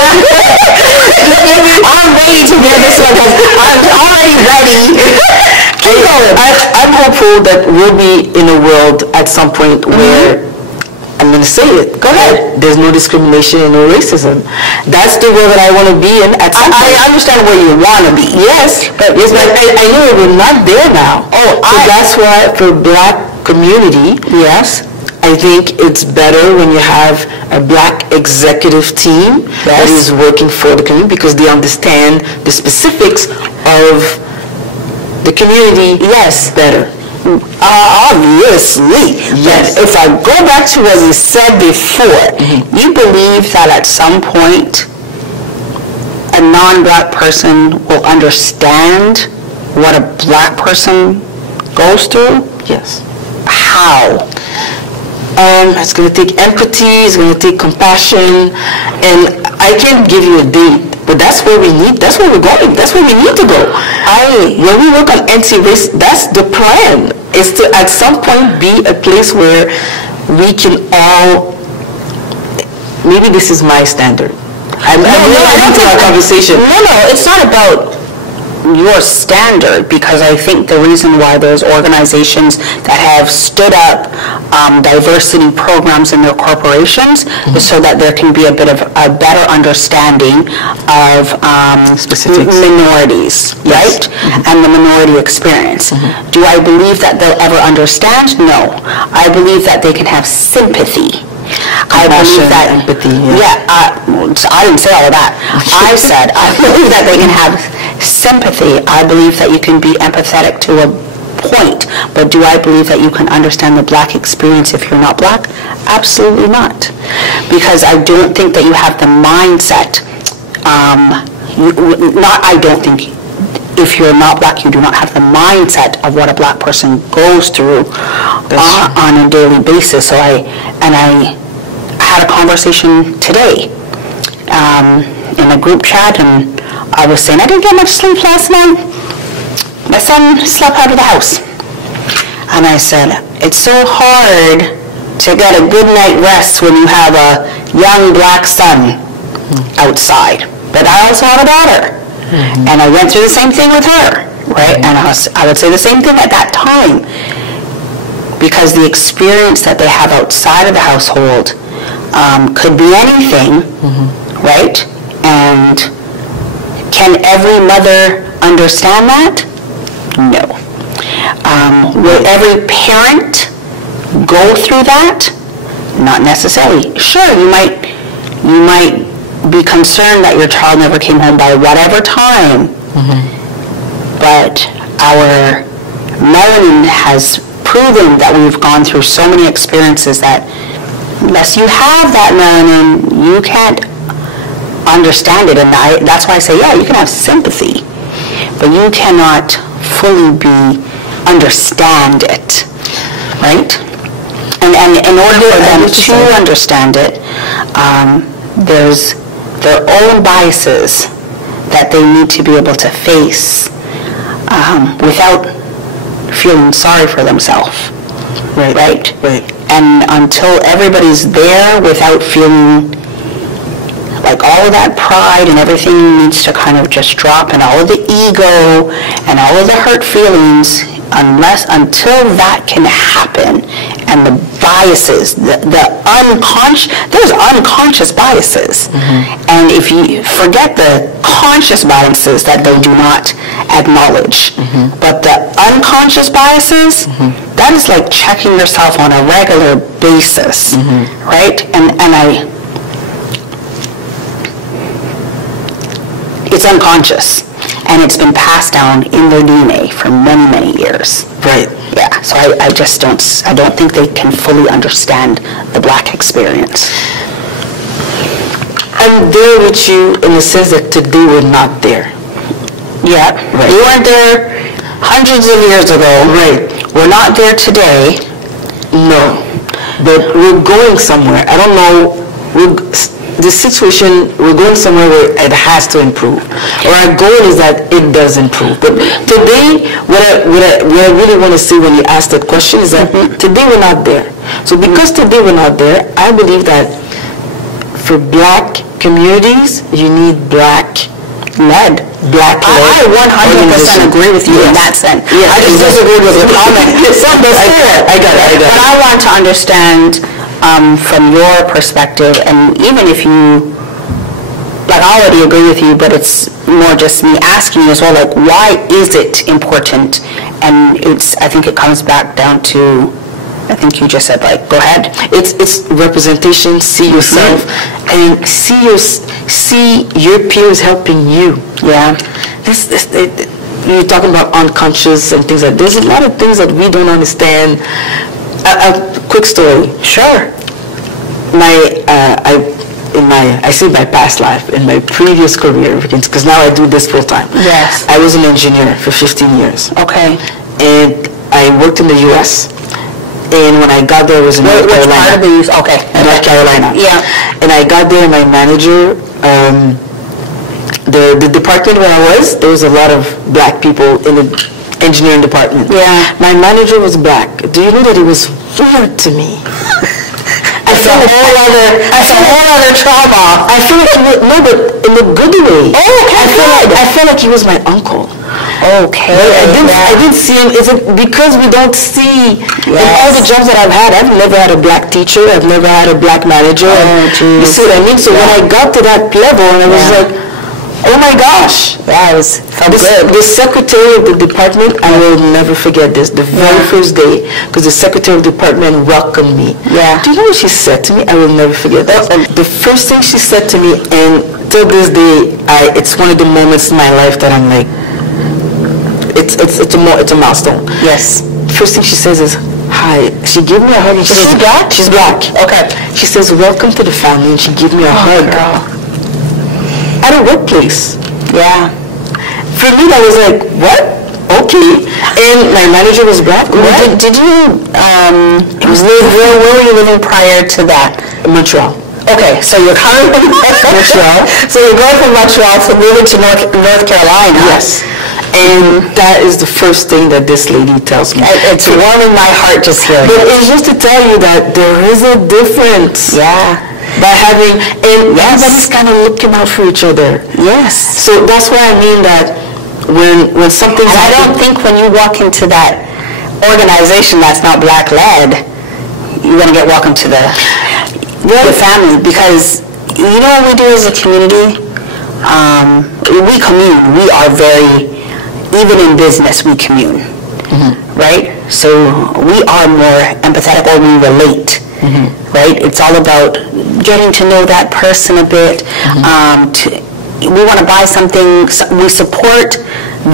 ready to hear this one. I'm already ready. I'm hopeful that we'll be in a world at some point where, I'm going to say it, Go ahead. there's no discrimination and no racism. That's the world that I want to be in at some point. I understand where you want to be. Yes, but it's like I know we're not there now. So that's why for Black community, Yes. I think it's better when you have a Black executive team that Yes. is working for the community because they understand the specifics of the community better. Obviously. Yes. But if I go back to what you said before, you believe that at some point a non-Black person will understand what a Black person goes through? Yes. How? It's going to take empathy, it's going to take compassion, and I can't give you a date, but that's where we're going, that's where we need to go. When we work on anti-race, that's the plan, is to at some point be a place where we can all, maybe this is my standard. I'm really into our conversation. No, it's not about your standard, because I think the reason why there's organizations that have stood up diversity programs in their corporations is so that there can be a bit of a better understanding of Specifics. minorities, right? And the minority experience. Do I believe that they'll ever understand? No. I believe that they can have sympathy. I believe that empathy. I didn't say all of that. I said I believe that they can have sympathy. I believe that you can be empathetic to a point, but do I believe that you can understand the Black experience if you're not Black? Absolutely not, because I don't think that you have the mindset. I don't think. If you're not Black, you do not have the mindset of what a Black person goes through on a daily basis. So I had a conversation today in a group chat, and I was saying I didn't get much sleep last night. My son slept out of the house. And I said, it's so hard to get a good night rest when you have a young Black son outside. But I also have a daughter. And I went through the same thing with her, right? And I would say the same thing at that time, because the experience that they have outside of the household could be anything, right? And can every mother understand that? No. Will every parent go through that? Not necessarily. Sure, you might be concerned that your child never came home by whatever time, but our melanin has proven that we've gone through so many experiences that unless you have that melanin, you can't understand it. And that's why I say, yeah, you can have sympathy, but you cannot fully understand it, right? And in order for them to understand it, there's their own biases that they need to be able to face without feeling sorry for themselves, right? And until everybody's there without feeling like all of that pride and everything needs to kind of just drop, and all of the ego and all of the hurt feelings, until that can happen, and the biases, the unconscious, there's unconscious biases. And if you forget the conscious biases that they do not acknowledge, but the unconscious biases, that is like checking yourself on a regular basis, right? And it's unconscious, and it's been passed down in their DNA for many, many years. Right. Yeah, so I don't think they can fully understand the Black experience. I'm there with you in the sense that today we're not there. Yeah. Right. You weren't there hundreds of years ago. Right. We're not there today. No. But we're going somewhere. I don't know. The situation, we're going somewhere where it has to improve. Or our goal is that it does improve. But today, what I really want to say when you ask that question is that today we're not there. So because today we're not there, I believe that for black communities, you need black-led. I 100% agree with you in that sense. Yes. I just disagree with your comment. I got it. But I want to understand from your perspective, and even if you, like, I already agree with you, but it's more just me asking you as well, like, why is it important? And I think it comes back down to, I think you just said, like, go ahead. It's representation, see yourself, and see your peers helping you. Yeah. You're talking about unconscious and things like that. There's a lot of things that we don't understand. A quick story. Sure. I see my past life, in my previous career, because now I do this full time. Yes. I was an engineer for 15 years. Okay. And I worked in the U.S. And when I got there, it was in North Carolina. Which part of the U.S.? Okay. North Carolina. Yeah. And I got there, my manager, the department where I was, there was a lot of black people in the engineering department. Yeah. My manager was black. Do you know that it was weird to me? That's a whole other trauma. I feel like no, but in a good way. Oh, okay, I felt like he was my uncle. Okay. I didn't see him. Is it because we don't see in all the jobs that I've had? I've never had a black teacher. I've never had a black manager. You see what I mean? So when I got to that level, and I was like, oh my gosh. Yeah, it was good. The secretary of the department, I will never forget this. The very first day, because the secretary of the department welcomed me. Yeah. Do you know what she said to me? I will never forget that. The first thing she said to me, and till this day, it's one of the moments in my life that I'm like, it's a milestone. Yes. First thing she says is, hi. She gave me a hug. And she says, black? She's black. Okay. She says, welcome to the family, and she gave me a hug. Girl. At a workplace. Yeah. For me, that was like, what? Okay. And my manager was black. What? Did you, where were you living prior to that? Montreal. Okay, so you're coming from Montreal. So you're going from Montreal to moving to North Carolina. Yes. And that is the first thing that this lady tells me. It's warming my heart just hearing it. But it's just to tell you that there is a difference. Yeah. By having, and everybody's kind of looking out for each other. Yes. So that's why I mean that when something's I don't think when you walk into that organization that's not black-led, you're going to get welcome to the family, because you know what we do as a community? We commune. We are very, even in business, we commune, right? So we are more empathetic, or we relate, right? It's all about getting to know that person a bit. We want to buy something, we support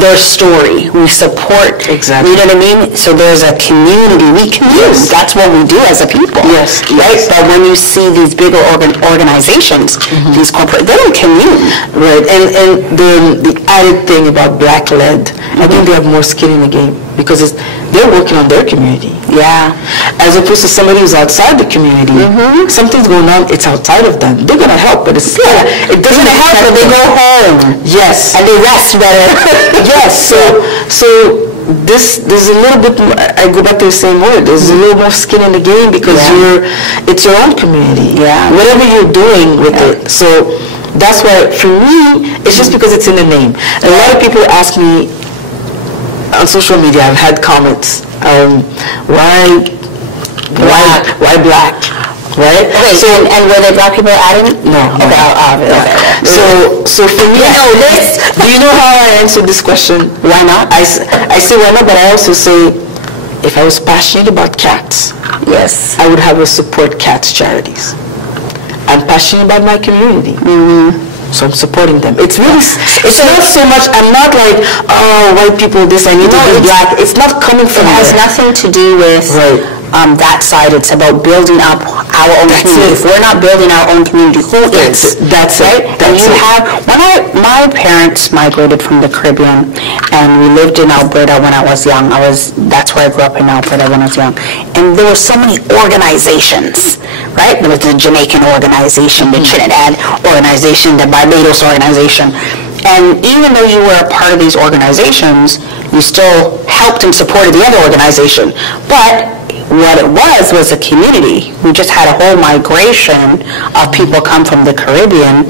their story. We support, exactly. You know what I mean? So there's a community. We commune. Yes. That's what we do as a people. Yes. Right? But when you see these bigger organizations, these corporate, they don't commune. Right. And the added thing about black-led, I think they have more skin in the game, because they're working on their community. Yeah. As opposed to somebody who's outside the community. Something's going on, it's outside of them. They're going to help, but it doesn't help when they go home. Yes. And they rest better. Yes. So there's a little bit more, I go back to the same word, there's a little more skin in the game, because it's your own community. Yeah. Whatever you're doing with it. So that's why, for me, it's just because it's in the name. A lot of people ask me on social media, I've had comments, why black? Right? Okay, so, and were there black people adding? No. Okay. So for me, do you know how I answer this question? Why not? I say why not, but I also say, if I was passionate about cats, yes, I would have a support cats charities. I'm passionate about my community. So I'm supporting them. It's really, it's not so much, I'm not like, oh, white people, this, I need to be black. It's not coming from It has nothing to do with that side. It's about building up our own community. If we're not building our own community, who is? That's right? it. And you have, my parents migrated from the Caribbean, and we lived in Alberta when I was young. That's where I grew up in Alberta when I was young. And there were so many organizations, right? There was the Jamaican organization, the Trinidad organization, the Barbados organization. And even though you were a part of these organizations, you still helped and supported the other organization. But what it was a community. We just had a whole migration of people come from the Caribbean.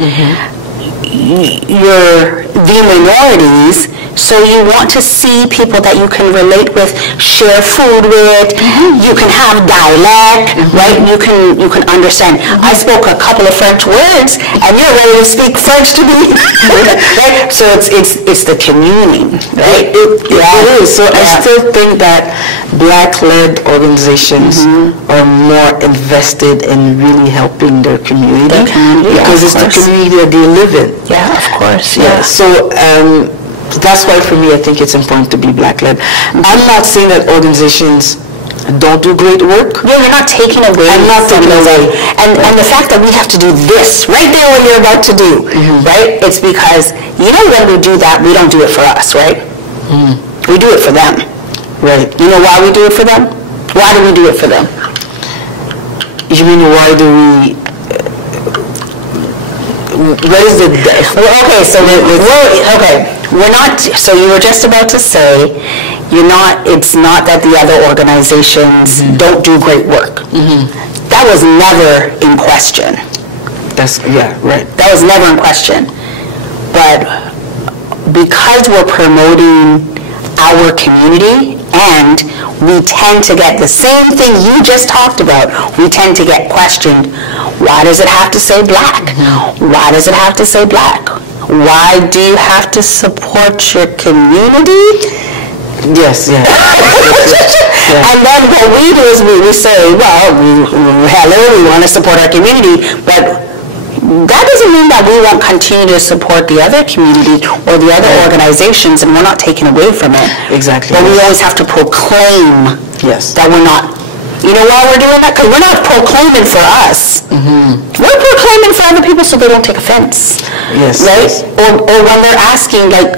You're the minorities, so you want to see people that you can relate with, share food with. You can have dialect, right? You can understand. I spoke a couple of French words, and you're ready to speak French to me, right? So it's the communing, right? It is. So I still think that Black-led organizations are more invested in really helping their community, because it's the community that they live in. Yeah, of course. Yeah. So that's why for me I think it's important to be Black-led. I'm not saying that organizations don't do great work. No, you're not taking away. I'm not taking away. And the fact that we have to do this right there when you're about to do, right? It's because, when we do that, we don't do it for us, right? We do it for them. Right. You know why we do it for them? Why do we do it for them? You mean why do we... What is the... Okay, so we're not... So you were just about to say, it's not that the other organizations don't do great work. That was never in question. Right. That was never in question. But because we're promoting our community, and we tend to get the same thing you just talked about, we tend to get questioned, why does it have to say Black? Why does it have to say Black? Why do you have to support your community? Yes, yeah. And then what we do is we say, well, hello, we want to support our community, but that doesn't mean that we won't continue to support the other community or the other organizations, and we're not taking away from it. Exactly. But we always have to proclaim that we're not. You know why we're doing that? Because we're not proclaiming for us. We're proclaiming for other people so they don't take offense. Yes. Right? Yes. Or when they're asking, like,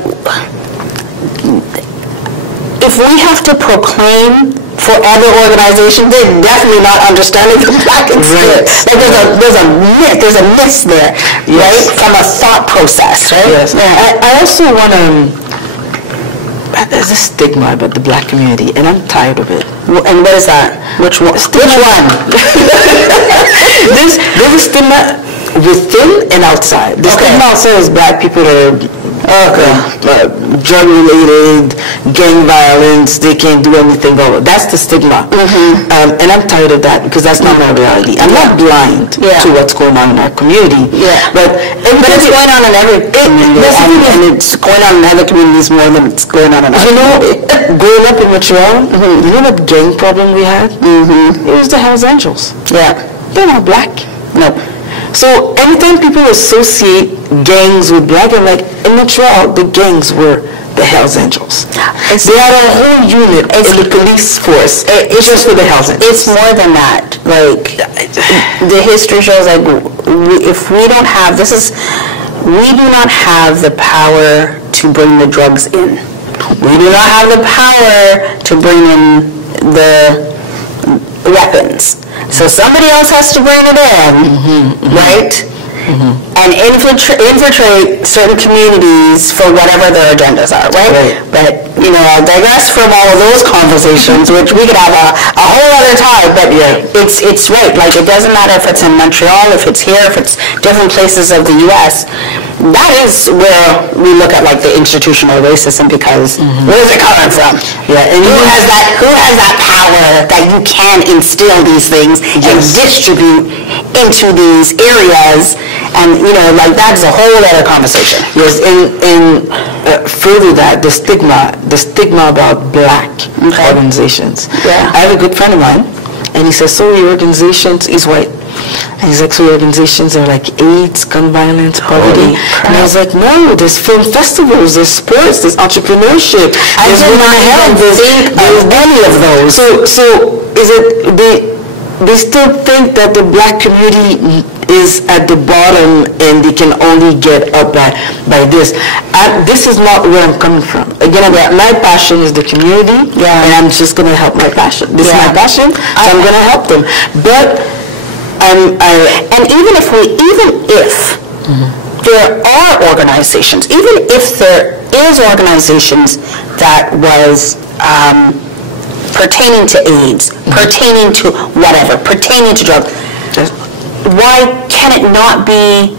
if we have to proclaim for other organizations, they're definitely not understanding the Black experience. Like there's a miss there, right? From a thought process, right? Yes. I also want to... There's a stigma about the Black community, and I'm tired of it. And what is that? Which one? Which one? There's a stigma within and outside. The stigma outside is Black people that are drug-related, gang violence, they can't do anything about it. That's the stigma. And I'm tired of that because that's not my reality. I'm not blind to what's going on in our community. But it's going on in every community. And it's going on in other communities more than it's going on in our community. Growing up in Montreal, you know what gang problem we had? It was the Hells Angels. They're not Black. No. So anytime people associate gangs with Black, I'm like, in Montreal, the gangs were the Hells Angels. They had a whole unit in the police force. It's just for the Hells Angels. It's more than that. Like, the history shows, like, if we don't have, we do not have the power to bring the drugs in. We do not have the power to bring in the weapons. So somebody else has to bring it in, right? And infiltrate certain communities for whatever their agendas are, right? But, I'll digress from all of those conversations, which we could have a whole other time, but it's right. Like, it doesn't matter if it's in Montreal, if it's here, if it's different places of the U.S., that is where we look at, like, the institutional racism, because where is it coming from? And who has that power that you can instill these things and distribute into these areas? And, like, that's a whole other conversation. Yes, and further that, the stigma about Black organizations. I have a good friend of mine, and he says, so your organizations, he's white, and he's like, so your organizations are like AIDS, gun violence, poverty. And I was like, no, there's film festivals, there's sports, there's entrepreneurship. I did not think of any of those. So is it they still think that the Black community is at the bottom and they can only get up by this. This is not where I'm coming from. Again, my passion is the community, and I'm just going to help my passion. This is my passion, so I'm going to help them. But and even if there are organizations, even if there is organizations that was pertaining to AIDS, pertaining to whatever, pertaining to drugs, why can it not be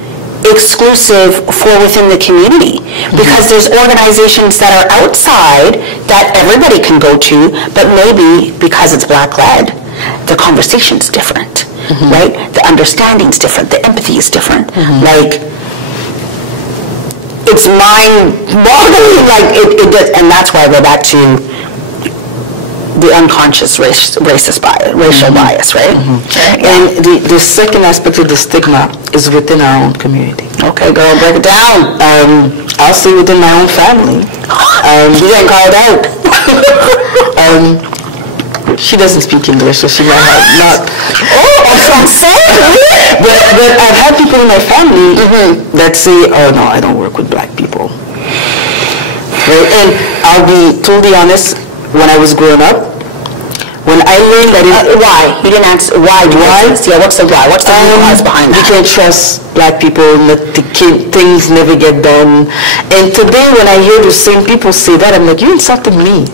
exclusive for within the community? Because there's organizations that are outside that everybody can go to, but maybe because it's Black-led, the conversation's different, right? The understanding's different, the empathy is different. Like, it's mind-boggling, like it does, and that's why I go back to the unconscious racial bias, right? And the second aspect of the stigma is within our own community. Okay, girl, break it down. I'll say within my own family. You getting called out. She doesn't speak English, so she might have not. I'm saying. But I've had people in my family that say, "Oh no, I don't work with Black people." Right? And I'll be totally honest. When I was growing up, when I learned that why? You didn't ask why. Why? Yeah, what's the why? What's the cause behind that? You can't trust Black people, things never get done. And today when I hear the same people say that, I'm like, you insulted me.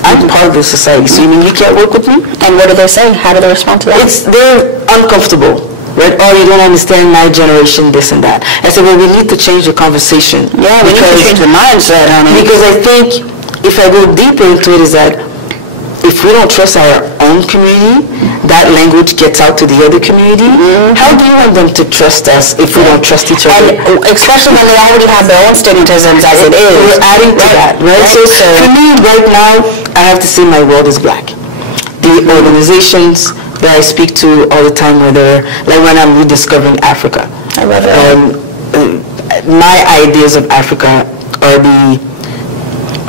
I'm part of the society, so you mean you can't work with me? And what do they say? How do they respond to that? They're uncomfortable. Right? Oh, you don't understand my generation, this and that. I said, well, we need to change the conversation. Yeah, we need to change the mindset, honey. Because I think if I go deeper into it is that if we don't trust our own community, that language gets out to the other community. How do you want them to trust us if we don't trust each other? And especially when they already have their own stigmatisms as it is. We're adding to that, right? So for me, right now, I have to say my world is Black. The organizations that I speak to all the time, whether like when I'm rediscovering Africa. I love it. My ideas of Africa are the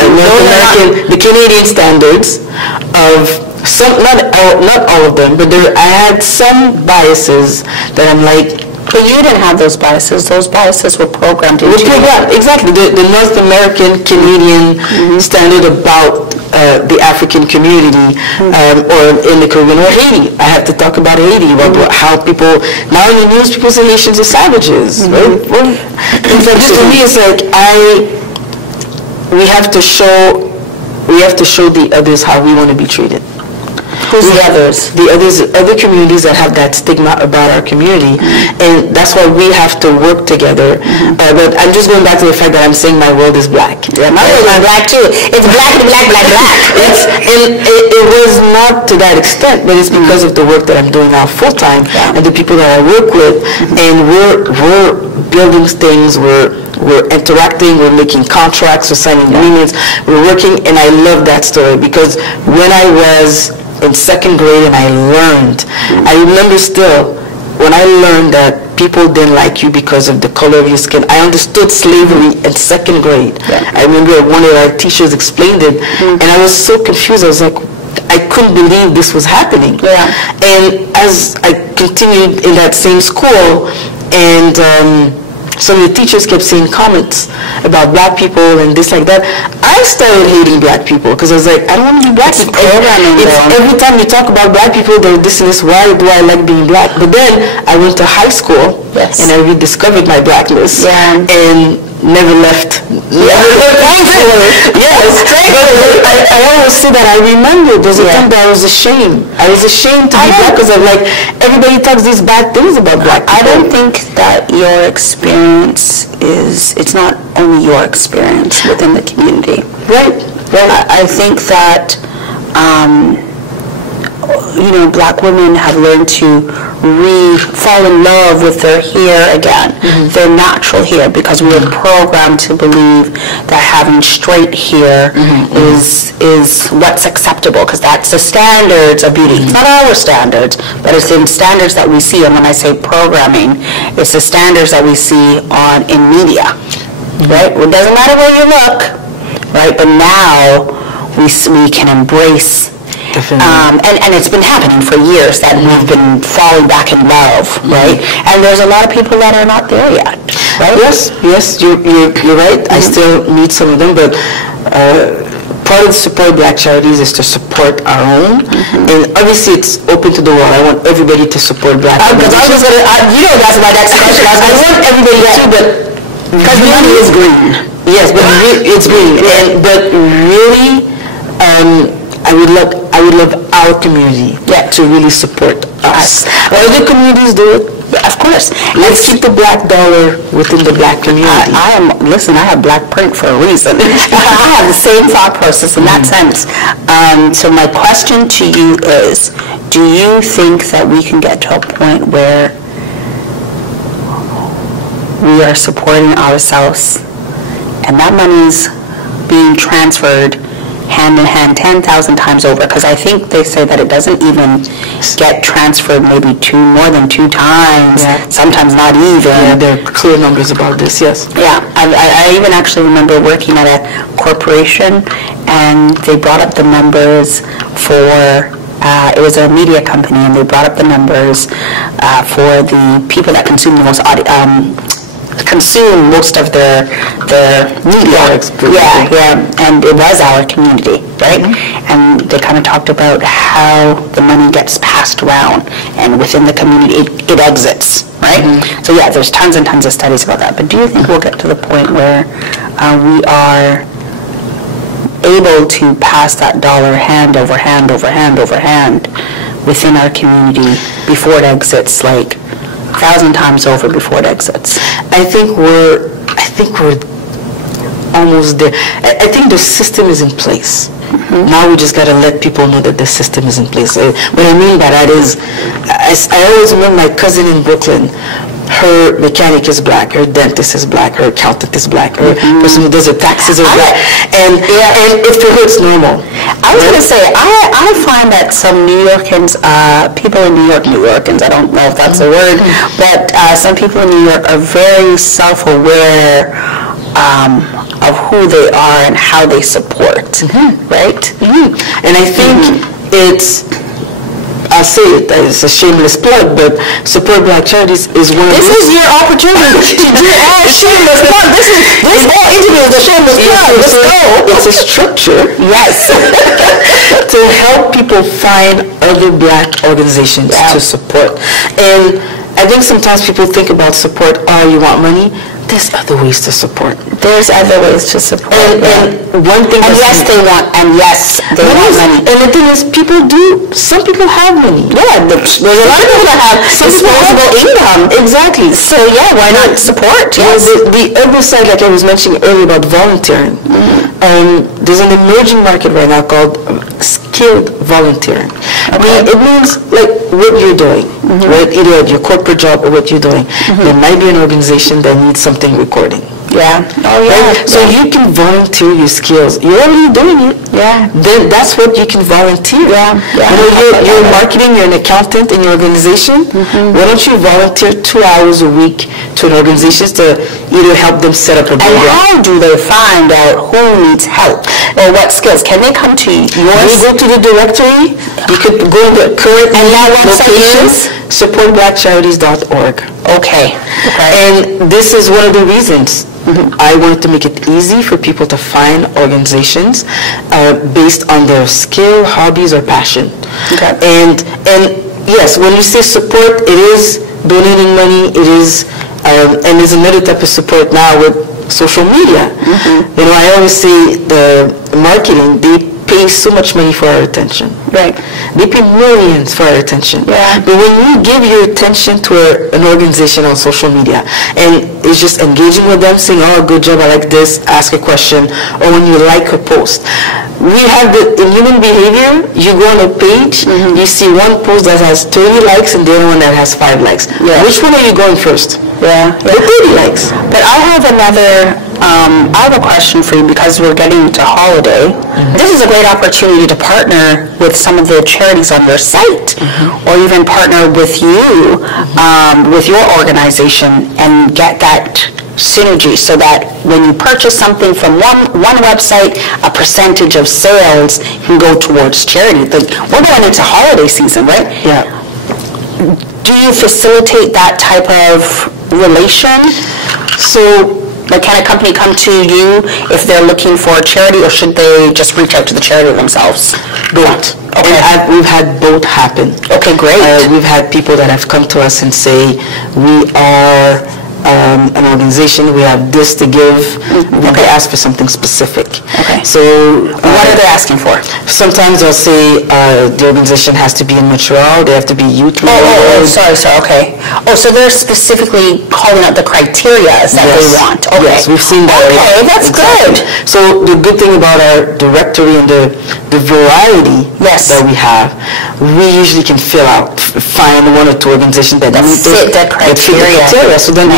North American, the Canadian standards of some, not all of them, but I had some biases that I'm like. But you didn't have those biases. Those biases were programmed into you. Yeah, exactly. The North American, Canadian standard about the African community, or in the Caribbean, or Haiti. I have to talk about Haiti, about how people, now in the news, people say Haitians are savages. Right? Well, to me, it's like, we have to show the others how we want to be treated. Who's the others? The other communities that have that stigma about our community, and that's why we have to work together. But I'm just going back to the fact that I'm saying my world is Black. Yeah, my world is Black too. It's Black. It was not to that extent, but it's because of the work that I'm doing now full time and the people that I work with, and we're building things. We're interacting, we're making contracts, we're signing agreements, we're working, and I love that story because when I was in second grade and I learned, I remember still, when I learned that people didn't like you because of the color of your skin, I understood slavery in second grade. I remember one of our teachers explained it, and I was so confused. I was like, I couldn't believe this was happening. And as I continued in that same school, and some of the teachers kept saying comments about Black people and this like that, I started hating Black people because I was like, I don't want to be Black. Every time you talk about Black people, they're this and this. Why do I like being Black? But then I went to high school and I rediscovered my Blackness and never left. Yes, I always say that. I remember there's a time that I was ashamed. I was ashamed to be Black because I'm like, everybody talks these bad things about Black people. I don't think that your experience it's not only your experience within the community. Right. I think that Black women have learned to fall in love with their hair again, their natural hair, because we were programmed to believe that having straight hair is what's acceptable, because that's the standards of beauty. It's not our standards, but it's the standards that we see. And when I say programming, it's the standards that we see in media, right? It doesn't matter where you look, right? But now we can embrace And it's been happening for years that we've been falling back in love, right? And there's a lot of people that are not there yet, right? Yes, you're right. I still meet some of them, but part of the support Black Charities is to support our own, and obviously it's open to the world. I want everybody to support Black Because I was going to, that's my next question. I want everybody to, but because the money is green. Yes, but it's green. But really, I would love our community to really support us. Other communities do it, of course. Let's keep the Black dollar within the Black community. I have blackprint for a reason. I have the same thought process in that sense. So my question to you is, do you think that we can get to a point where we are supporting ourselves and that money's being transferred hand in hand 10,000 times over? Because I think they say that it doesn't even get transferred maybe more than 2 times, sometimes not even. Yeah, there are clear numbers about this, yes. Yeah, I even actually remember working at a corporation, and they brought up the numbers for, it was a media company, and they brought up the numbers for the people that consume the most of the media. And it was our community, right? And they kind of talked about how the money gets passed around, and within the community it exits, right? So yeah, there's tons and tons of studies about that. But do you think we'll get to the point where we are able to pass that dollar hand over hand over hand over hand within our community before it exits, like 1,000 times over before it exits? I think we're almost there. I think the system is in place. Now we just got to let people know that the system is in place. What I mean by that is, I always remember my cousin in Brooklyn. Her mechanic is Black, her dentist is Black, her accountant is Black, her person who does her taxes is Black, and it for her it's normal. I was going to say, I find that some New Yorkers, people in New Yorkers, I don't know if that's a word, but some people in New York are very self-aware of who they are and how they support, right? And I think it's, I'll say it's a shameless plug, but support Black Charities is one of This is your opportunity to do a shameless plug. This whole interview is a shameless plug. Let's go. It's a structure, yes, to help people find other Black organizations to support. And I think sometimes people think about support, you want money. There's other ways to support. There's other ways to support. And one thing, yes, they want money. And the thing is, some people have money. Yeah, there's a lot of people that have disposable income. Exactly. So yeah, why not support? Yes. The other side, like I was mentioning earlier about volunteering, there's an emerging market right now called skilled volunteering. I mean, it means like what you're doing, right? Either at your corporate job or what you're doing. There might be an organization that needs something recording. Yeah. Oh yeah. Right? So you can volunteer your skills. You're already doing it. Yeah. Then that's what you can volunteer. Yeah. Yeah. You know, you're marketing, you're an accountant in your organization. Why don't you volunteer 2 hours a week to an organization to either help them set up a program? And how do they find out who needs help or what skills? Can they come to yours? You go to the directory. You could go to the current locations. supportblackcharities.org. Okay. And this is one of the reasons I wanted to make it easy for people to find organizations based on their skill, hobbies, or passion. Okay. And yes, when you say support, it is donating money. It is, and there's another type of support now with social media. You know, I always say the marketing, they pay so much money for our attention. Right. They pay millions for our attention. Yeah. But when you give your attention to an organization on social media and it's just engaging with them, saying, oh, good job, I like this, ask a question, or when you like a post. We have in human behavior, you go on a page, you see one post that has 30 likes and the other one that has 5 likes. Yeah. Which one are you going first? Yeah. The 30 likes. But I have I have a question for you because we're getting to holiday. This is a great opportunity to partner with some of the charities on your site, or even partner with you, with your organization, and get that synergy so that when you purchase something from one website, a percentage of sales can go towards charity. Like, we're going into holiday season, right? Yeah. Do you facilitate that type of relation? So, like, can a company come to you if they're looking for a charity, or should they just reach out to the charity themselves? both. Okay. And we've had both happen. Okay, great. We've had people that have come to us and say, we are an organization, we have this to give. They ask for something specific. Okay. So what are they asking for? sometimes they'll say the organization has to be in Montreal, they have to be youth. Sorry, okay. Oh, so they're specifically calling out the criteria that they want. Okay. Yes, we've seen that. Okay, that's good. So the good thing about our directory and the variety that we have, we usually can find one or two organizations that meet the criteria. So then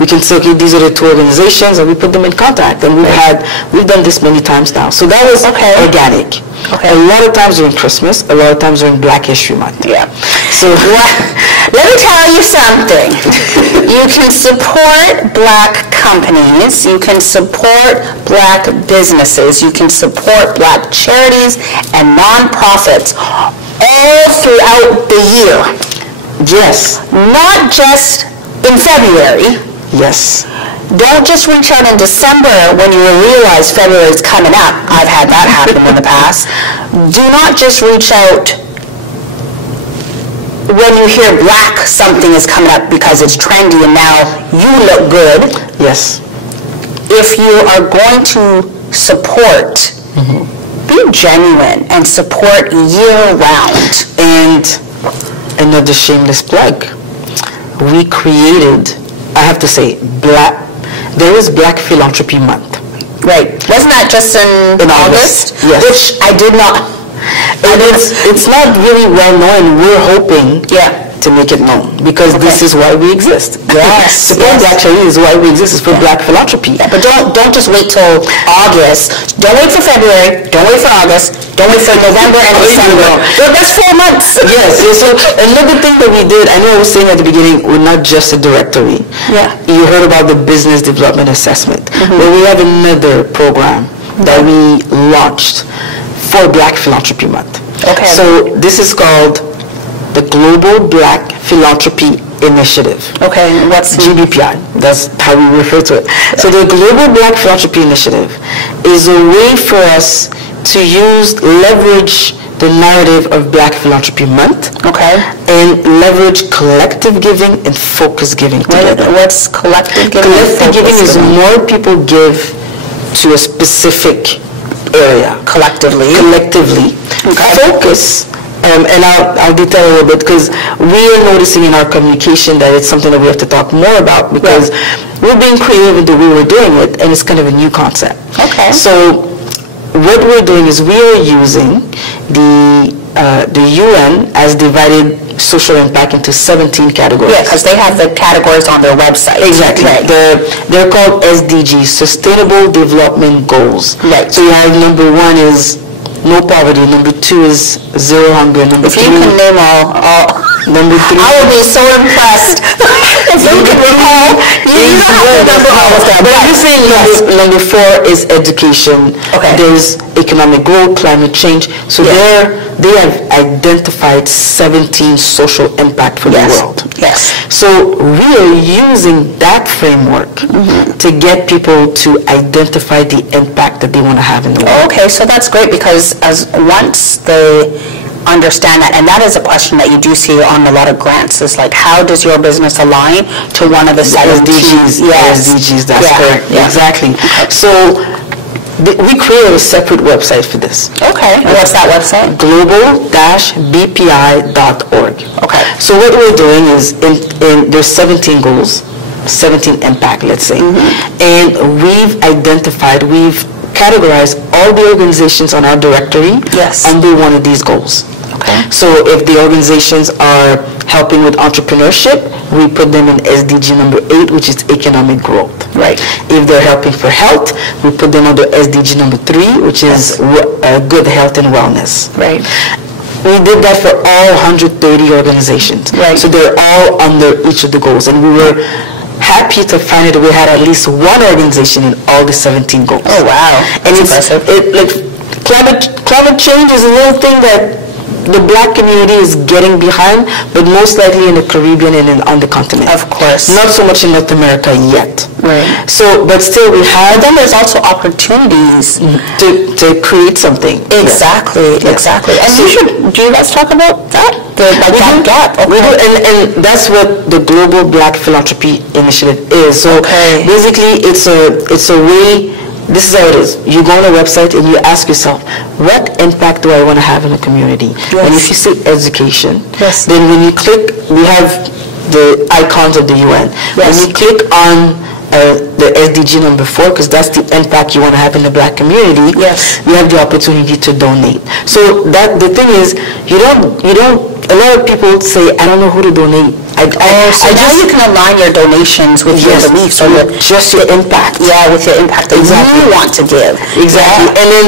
we can say, okay, these are the two organizations, and we put them in contact. And we've done this many times now. So that was organic. Okay. A lot of times during Christmas, a lot of times during Black History Month. Yeah. So let me tell you something. You can support Black companies, you can support Black businesses, you can support Black charities and nonprofits all throughout the year. Yes. Not just in February. Yes. Don't just reach out in December when you realize February is coming up. I've had that happen in the past. Do not just reach out when you hear Black something is coming up because it's trendy and now you look good. Yes. If you are going to support, be genuine and support year-round. And another shameless plug. We created, I have to say, there is Black Philanthropy Month. Right. Wasn't that just in August? Yes. Which I did not. It's not really well known. We're hoping to make it known because this is why we exist. Yes. Support Black Charities is why we exist. It's for Black philanthropy. Yeah, but don't just wait till August. Don't wait for February. Don't wait for August. Don't wait for November and December. That's 4 months. Yes. So another thing that we did, I know I was saying at the beginning, we're not just a directory. Yeah. You heard about the business development assessment. Well, we have another program that we launched for Black Philanthropy Month. Okay. So this is called the Global Black Philanthropy Initiative. Okay, what's GBPI? That's how we refer to it. So the Global Black Philanthropy Initiative is a way for us to leverage the narrative of Black Philanthropy Month. Okay. And leverage collective giving and focus giving together. What's collective giving? Collective giving is more people give to a specific area. Collectively. Okay. Focus. And I'll detail a little bit because we are noticing in our communication that it's something that we have to talk more about because we're being creative in the way we're doing it, and it's kind of a new concept. Okay. So what we're doing is we are using the UN as divided social impact into 17 categories. Yeah, because they have the categories on their website. Exactly. Right. They're called SDGs, Sustainable Development Goals. Right. So you have number 1 is no poverty, number 2 is zero hunger, number 3... If you can name all, number 3... I will be so impressed. If you can recall, you don't have to number all of them. But I'm just saying number 4 is education. Okay. There's economic growth, climate change. So they have identified 17 social impact for the world. Yes. So we are using that framework to get people to identify the impact that they want to have in the world. Okay, so that's great because once they understand that, and that is a question that you do see on a lot of grants, is like, how does your business align to one of the SDGs? Yes. SDGs, that's correct. Yeah. Exactly. So we created a separate website for this. Okay. And what's that website? global-bpi.org. Okay. So what we're doing is, there's 17 goals, 17 impact, let's say, and we've categorized all the organizations on our directory under one of these goals. Okay. So if the organizations are helping with entrepreneurship, we put them in SDG number 8, which is economic growth. Right. If they're helping for health, we put them under SDG number 3, which is good health and wellness. Right. We did that for all 130 organizations. Right. So they're all under each of the goals, and we were happy to find that we had at least one organization in all the 17 goals. Oh, wow. And That's impressive. Climate change is a little thing that the black community is getting behind, but most likely in the Caribbean and on the continent. Of course. Not so much in North America yet. Right. So, but still we have... But then there's also opportunities to create something. Exactly, exactly. And do you guys talk about that? That gap? Okay. We do, and that's what the Global Black Philanthropy Initiative is. So basically it's a way, this is how it is. You go on a website and you ask yourself, what impact do I want to have in the community? Yes. And if you say education, yes. then when you click, we have the icons of the UN. Yes. When you click on the SDG number 4, because that's the impact you want to have in the black community, yes. you have the opportunity to donate. So that the thing is, you don't, a lot of people say, I don't know who to donate. So now you can align your donations with your beliefs or just your impact. Yeah, with your impact that you want to give. Exactly. Yeah. And then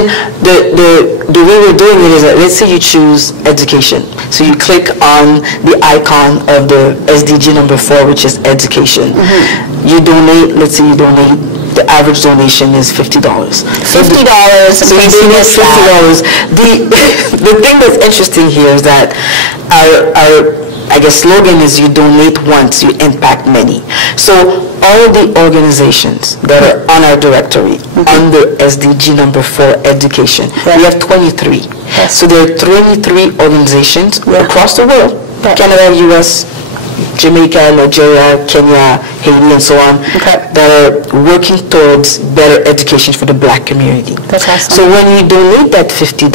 the way we're doing it is that, let's say you choose education. So you click on the icon of the SDG number 4, which is education. Mm-hmm. You donate, let's say you donate, the average donation is $50. $50. So you donate $50. The thing that's interesting here is that our I guess slogan is you donate once, you impact many. So all the organizations that are on our directory under SDG number 4 education, we have 23. Yes. So there are 23 organizations across the world, Canada, US, Jamaica, Nigeria, Kenya, Haiti, and so on, that are working towards better education for the black community. That's awesome. So when you donate that $50,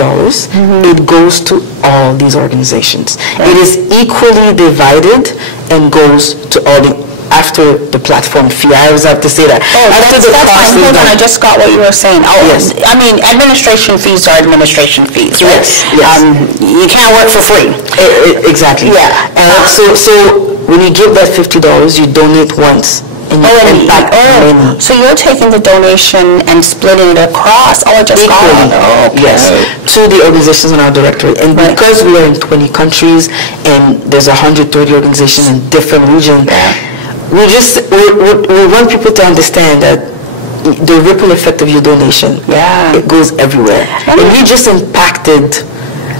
it goes to all these organizations. It is equally divided and goes to all the, after the platform fee. I always have to say that. After the cost is done. I just got what you were saying. Oh, yes. I mean, administration fees are administration fees, right? Yes. Yes. You can't work for free. Exactly. Yeah. So when you give that $50, you donate once. And you impact many. So you're taking the donation and splitting it across all just equally. Yes. To the organizations in our directory. And because we are in 20 countries and there's 130 organizations in different regions, we want people to understand that the ripple effect of your donation, it goes everywhere. And we just impacted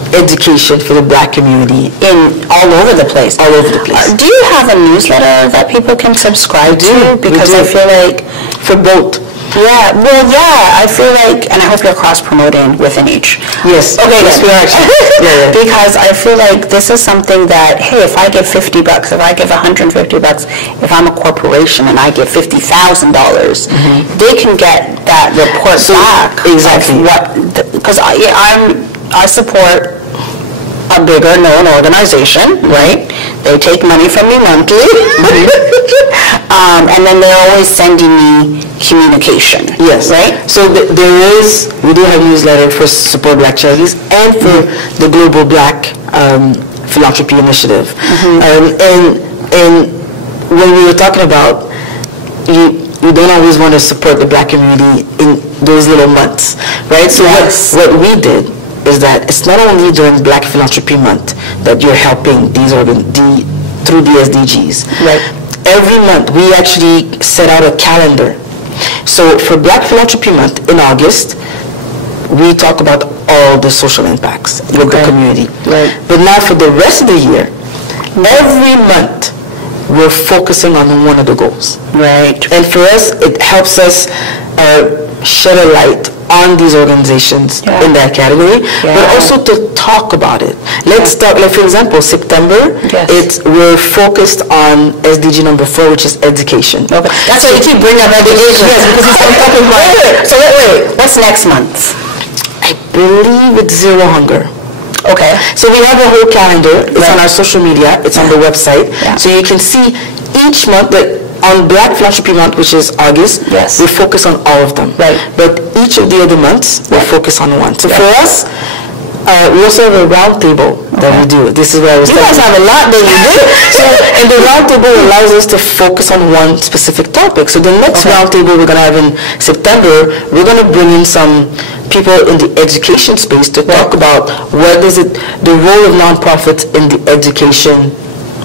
education for the black community in all over the place. All over the place. Do you have a newsletter that people can subscribe to? Because I feel like for both. Yeah, well, yeah, I feel like, and I hope you're cross-promoting within each. Yes. Okay, yes, we are actually. Because I feel like this is something that, hey, if I give $50, if I give $150, if I'm a corporation and I give $50,000, they can get that report back. Exactly. Because I support a bigger known organization, right? They take money from me monthly, and then they're always sending me communication. Yes. Right? So we do have a newsletter for Support Black Charities and for the Global Black Philanthropy Initiative. And when we were talking about, you don't always want to support the black community in those little months, right? So what we did is that it's not only during Black Philanthropy Month that you're helping these through the SDGs. Right. Every month we actually set out a calendar. So for Black Philanthropy Month in August, we talk about all the social impacts with the community. Right. But now for the rest of the year, every month we're focusing on one of the goals. Right. And for us, it helps us shed a light on these organizations in that category, but also to talk about it. Let's talk, like for example, September, we're focused on SDG number 4, which is education. Okay. That's why you keep bringing up education. Yes, because it's talking about. So wait, what's next month? I believe it's Zero Hunger. Okay. So we have a whole calendar. It's on our social media. It's on the website. So you can see each month that on Black Philanthropy Month, which is August, we focus on all of them. Right. But each of the other months, we focus on one. So for us, we also have a round table that we do. This is where I was You guys have a lot that you do. So, and the round table allows us to focus on one specific topic. So the next round table we're going to have in September, we're going to bring in some people in the education space to talk about what is it, the role of nonprofits in the education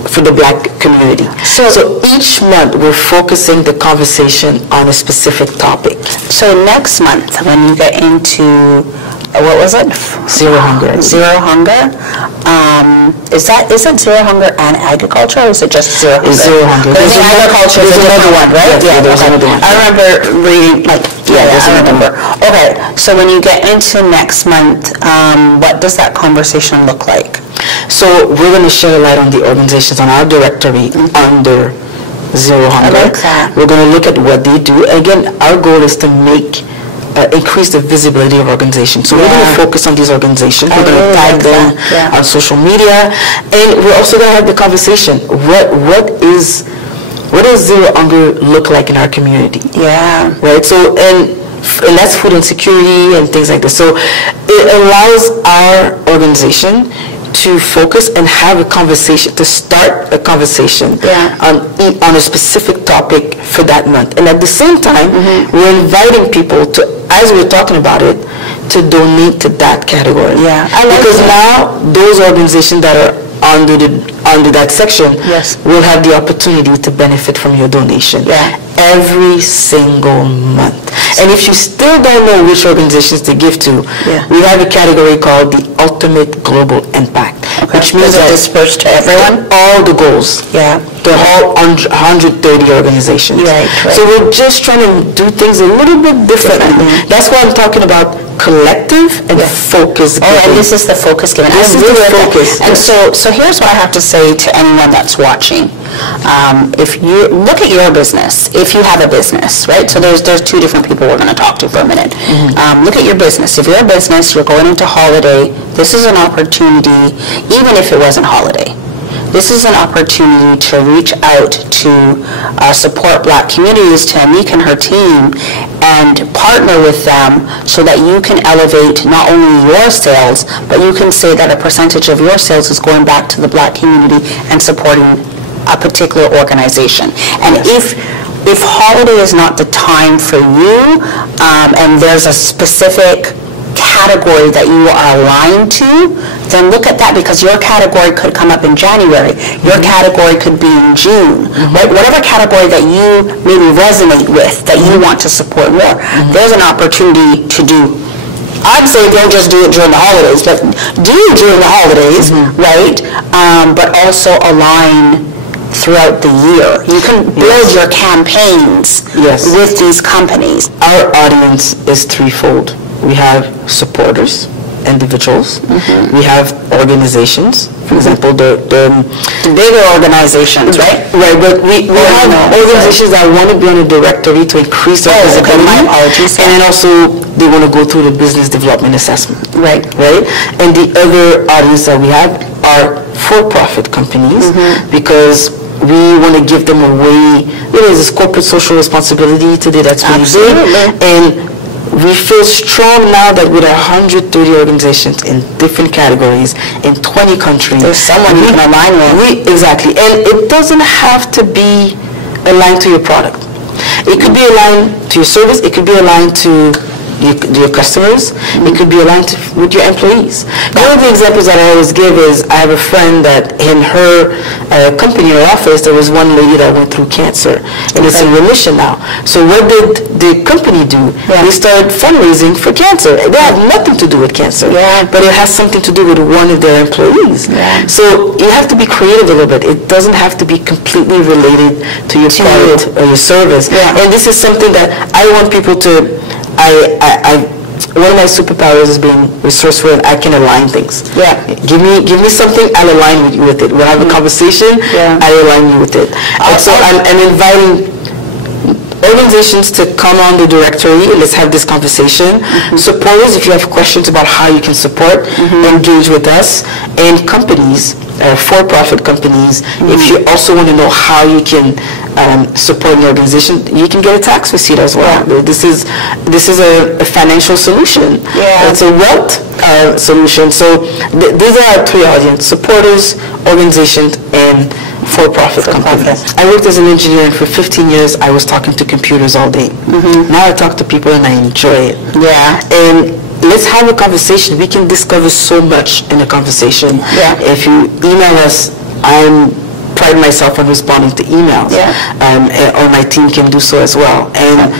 for the black community. So each month we're focusing the conversation on a specific topic. So next month, when you get into, what was it? Zero hunger. Zero hunger. Is it zero hunger and agriculture, or is it just zero hunger? It's zero hunger. There's agriculture is another one, right? Yeah, there's another one. I remember reading, I remember. Okay, so when you get into next month, what does that conversation look like? So we're going to share a light on the organizations on our directory under Zero Hunger. like that. We're going to look at what they do. Again, our goal is to increase the visibility of organizations. So we're going to focus on these organizations. We're going to tag them on social media, and we're also going to have the conversation. What is Zero Hunger look like in our community? Yeah. Right. So and that's food insecurity and things like this. So it allows our organization to focus and have a conversation, to start a conversation on a specific topic for that month. And at the same time, we're inviting people to, as we're talking about it, to donate to that category. Yeah, because now those organizations that are under that section will have the opportunity to benefit from your donation every single month. And if you still don't know which organizations to give to, we have a category called the Ultimate Global Impact, which means that dispersed to everyone? All the goals. Yeah. The whole 130 organizations. Right. So we're just trying to do things a little bit differently. That's why I'm talking about collective and focus giving. And this is the focus giving. This is the focus. And so here's what I have to say to anyone that's watching. If you look at your business, if you have a business, right? So there's two different people we're going to talk to for a minute. Look at your business. If you're a business, you're going into holiday, this is an opportunity, even if it wasn't holiday. This is an opportunity to reach out to support Black communities, to Annick and her team, and partner with them so that you can elevate not only your sales, but you can say that a percentage of your sales is going back to the Black community and supporting a particular organization. And if holiday is not the time for you, and there's a specific category that you are aligned to, then look at that, because your category could come up in January. Your category could be in June. Right? Whatever category that you maybe resonate with, that you want to support more, there's an opportunity to do. I'd say don't just do it during the holidays, but do it during the holidays, right? But also align throughout the year. You can build your campaigns with these companies. Our audience is threefold. We have supporters, individuals. We have organizations. For example, the bigger organizations, right? Right, but we have organizations that want to be on a directory to increase their visibility. My apologies. And then also they want to go through the business development assessment. Right. And the other audience that we have are for-profit companies, because we want to give them a way, there's this corporate social responsibility today that's really big. And we feel strong now that with 130 organizations in different categories in 20 countries, there's someone you can align with. Exactly. And it doesn't have to be aligned to your product. It could be aligned to your service. It could be aligned to your customers. It could be aligned with your employees. One of the examples that I always give is I have a friend that in her company or office, there was one lady that went through cancer, and it's in remission now. So what did the company do? They started fundraising for cancer. They have nothing to do with cancer, but it has something to do with one of their employees. So you have to be creative a little bit. It doesn't have to be completely related to your product or your service. And this is something that I want people to, one of my superpowers is being resourceful, and I can align things. Give me something, I'll align with it. We'll have a conversation, I'll align you with it. And so I'm inviting organizations to come on the directory. Let's have this conversation. Supporters, if you have questions about how you can support, engage with us. And companies, for-profit companies, if you also want to know how you can support an organization, you can get a tax receipt as well. This is a financial solution. It's a wealth solution. So these are our three audiences: supporters, organizations, and for-profit companies. I worked as an engineer, and for 15 years I was talking to computers all day. Now I talk to people and I enjoy it. And let's have a conversation. We can discover so much in a conversation. If you email us, I'm pride myself on responding to emails. Or my team can do so as well. And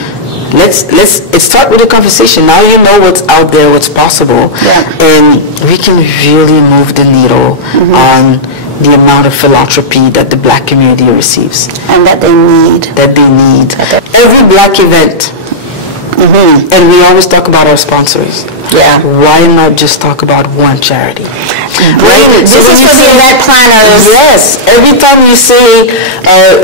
let's start with a conversation. Now you know what's out there, what's possible, and we can really move the needle on the amount of philanthropy that the Black community receives. And that they need. Every Black event, and we always talk about our sponsors. Why not just talk about one charity? This is for the event planners. Yes. Every time we say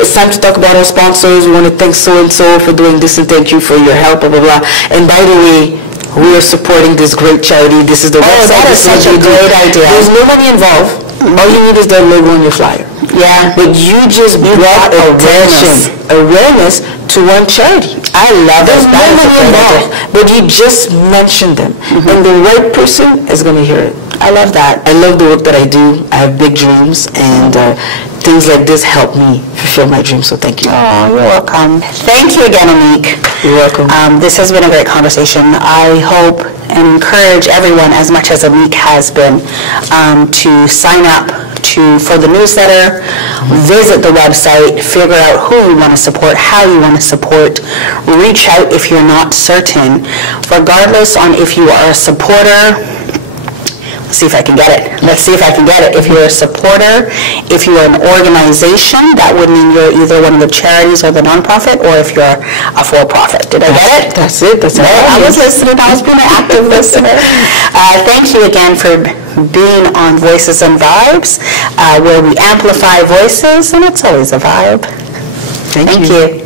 it's time to talk about our sponsors, we want to thank so-and-so for doing this and thank you for your help, blah, blah, blah. And by the way, we are supporting this great charity. This is the website. That is such a great idea. There's no money involved. All you need is the logo on your flyer. But you just brought awareness to one charity. I love it. There's no money involved, but you just mentioned them. And the right person is going to hear it. I love that. I love the work that I do. I have big dreams, and things like this help me fulfill my dreams, so thank you. Oh, you're welcome. Thank you again, Annick. You're welcome. This has been a great conversation. I hope and encourage everyone, as much as Annick has been, to sign up for the newsletter, visit the website, figure out who you want to support, how you want to support, reach out if you're not certain, regardless on if you are a supporter. Let's see if I can get it. If you're a supporter, if you're an organization, that would mean you're either one of the charities or the nonprofit, or if you're a for-profit. Did I get it? That's it. I was listening. I was being an active listener. Thank you again for being on Voices and Vibes, where we amplify voices, and it's always a vibe. Thank you.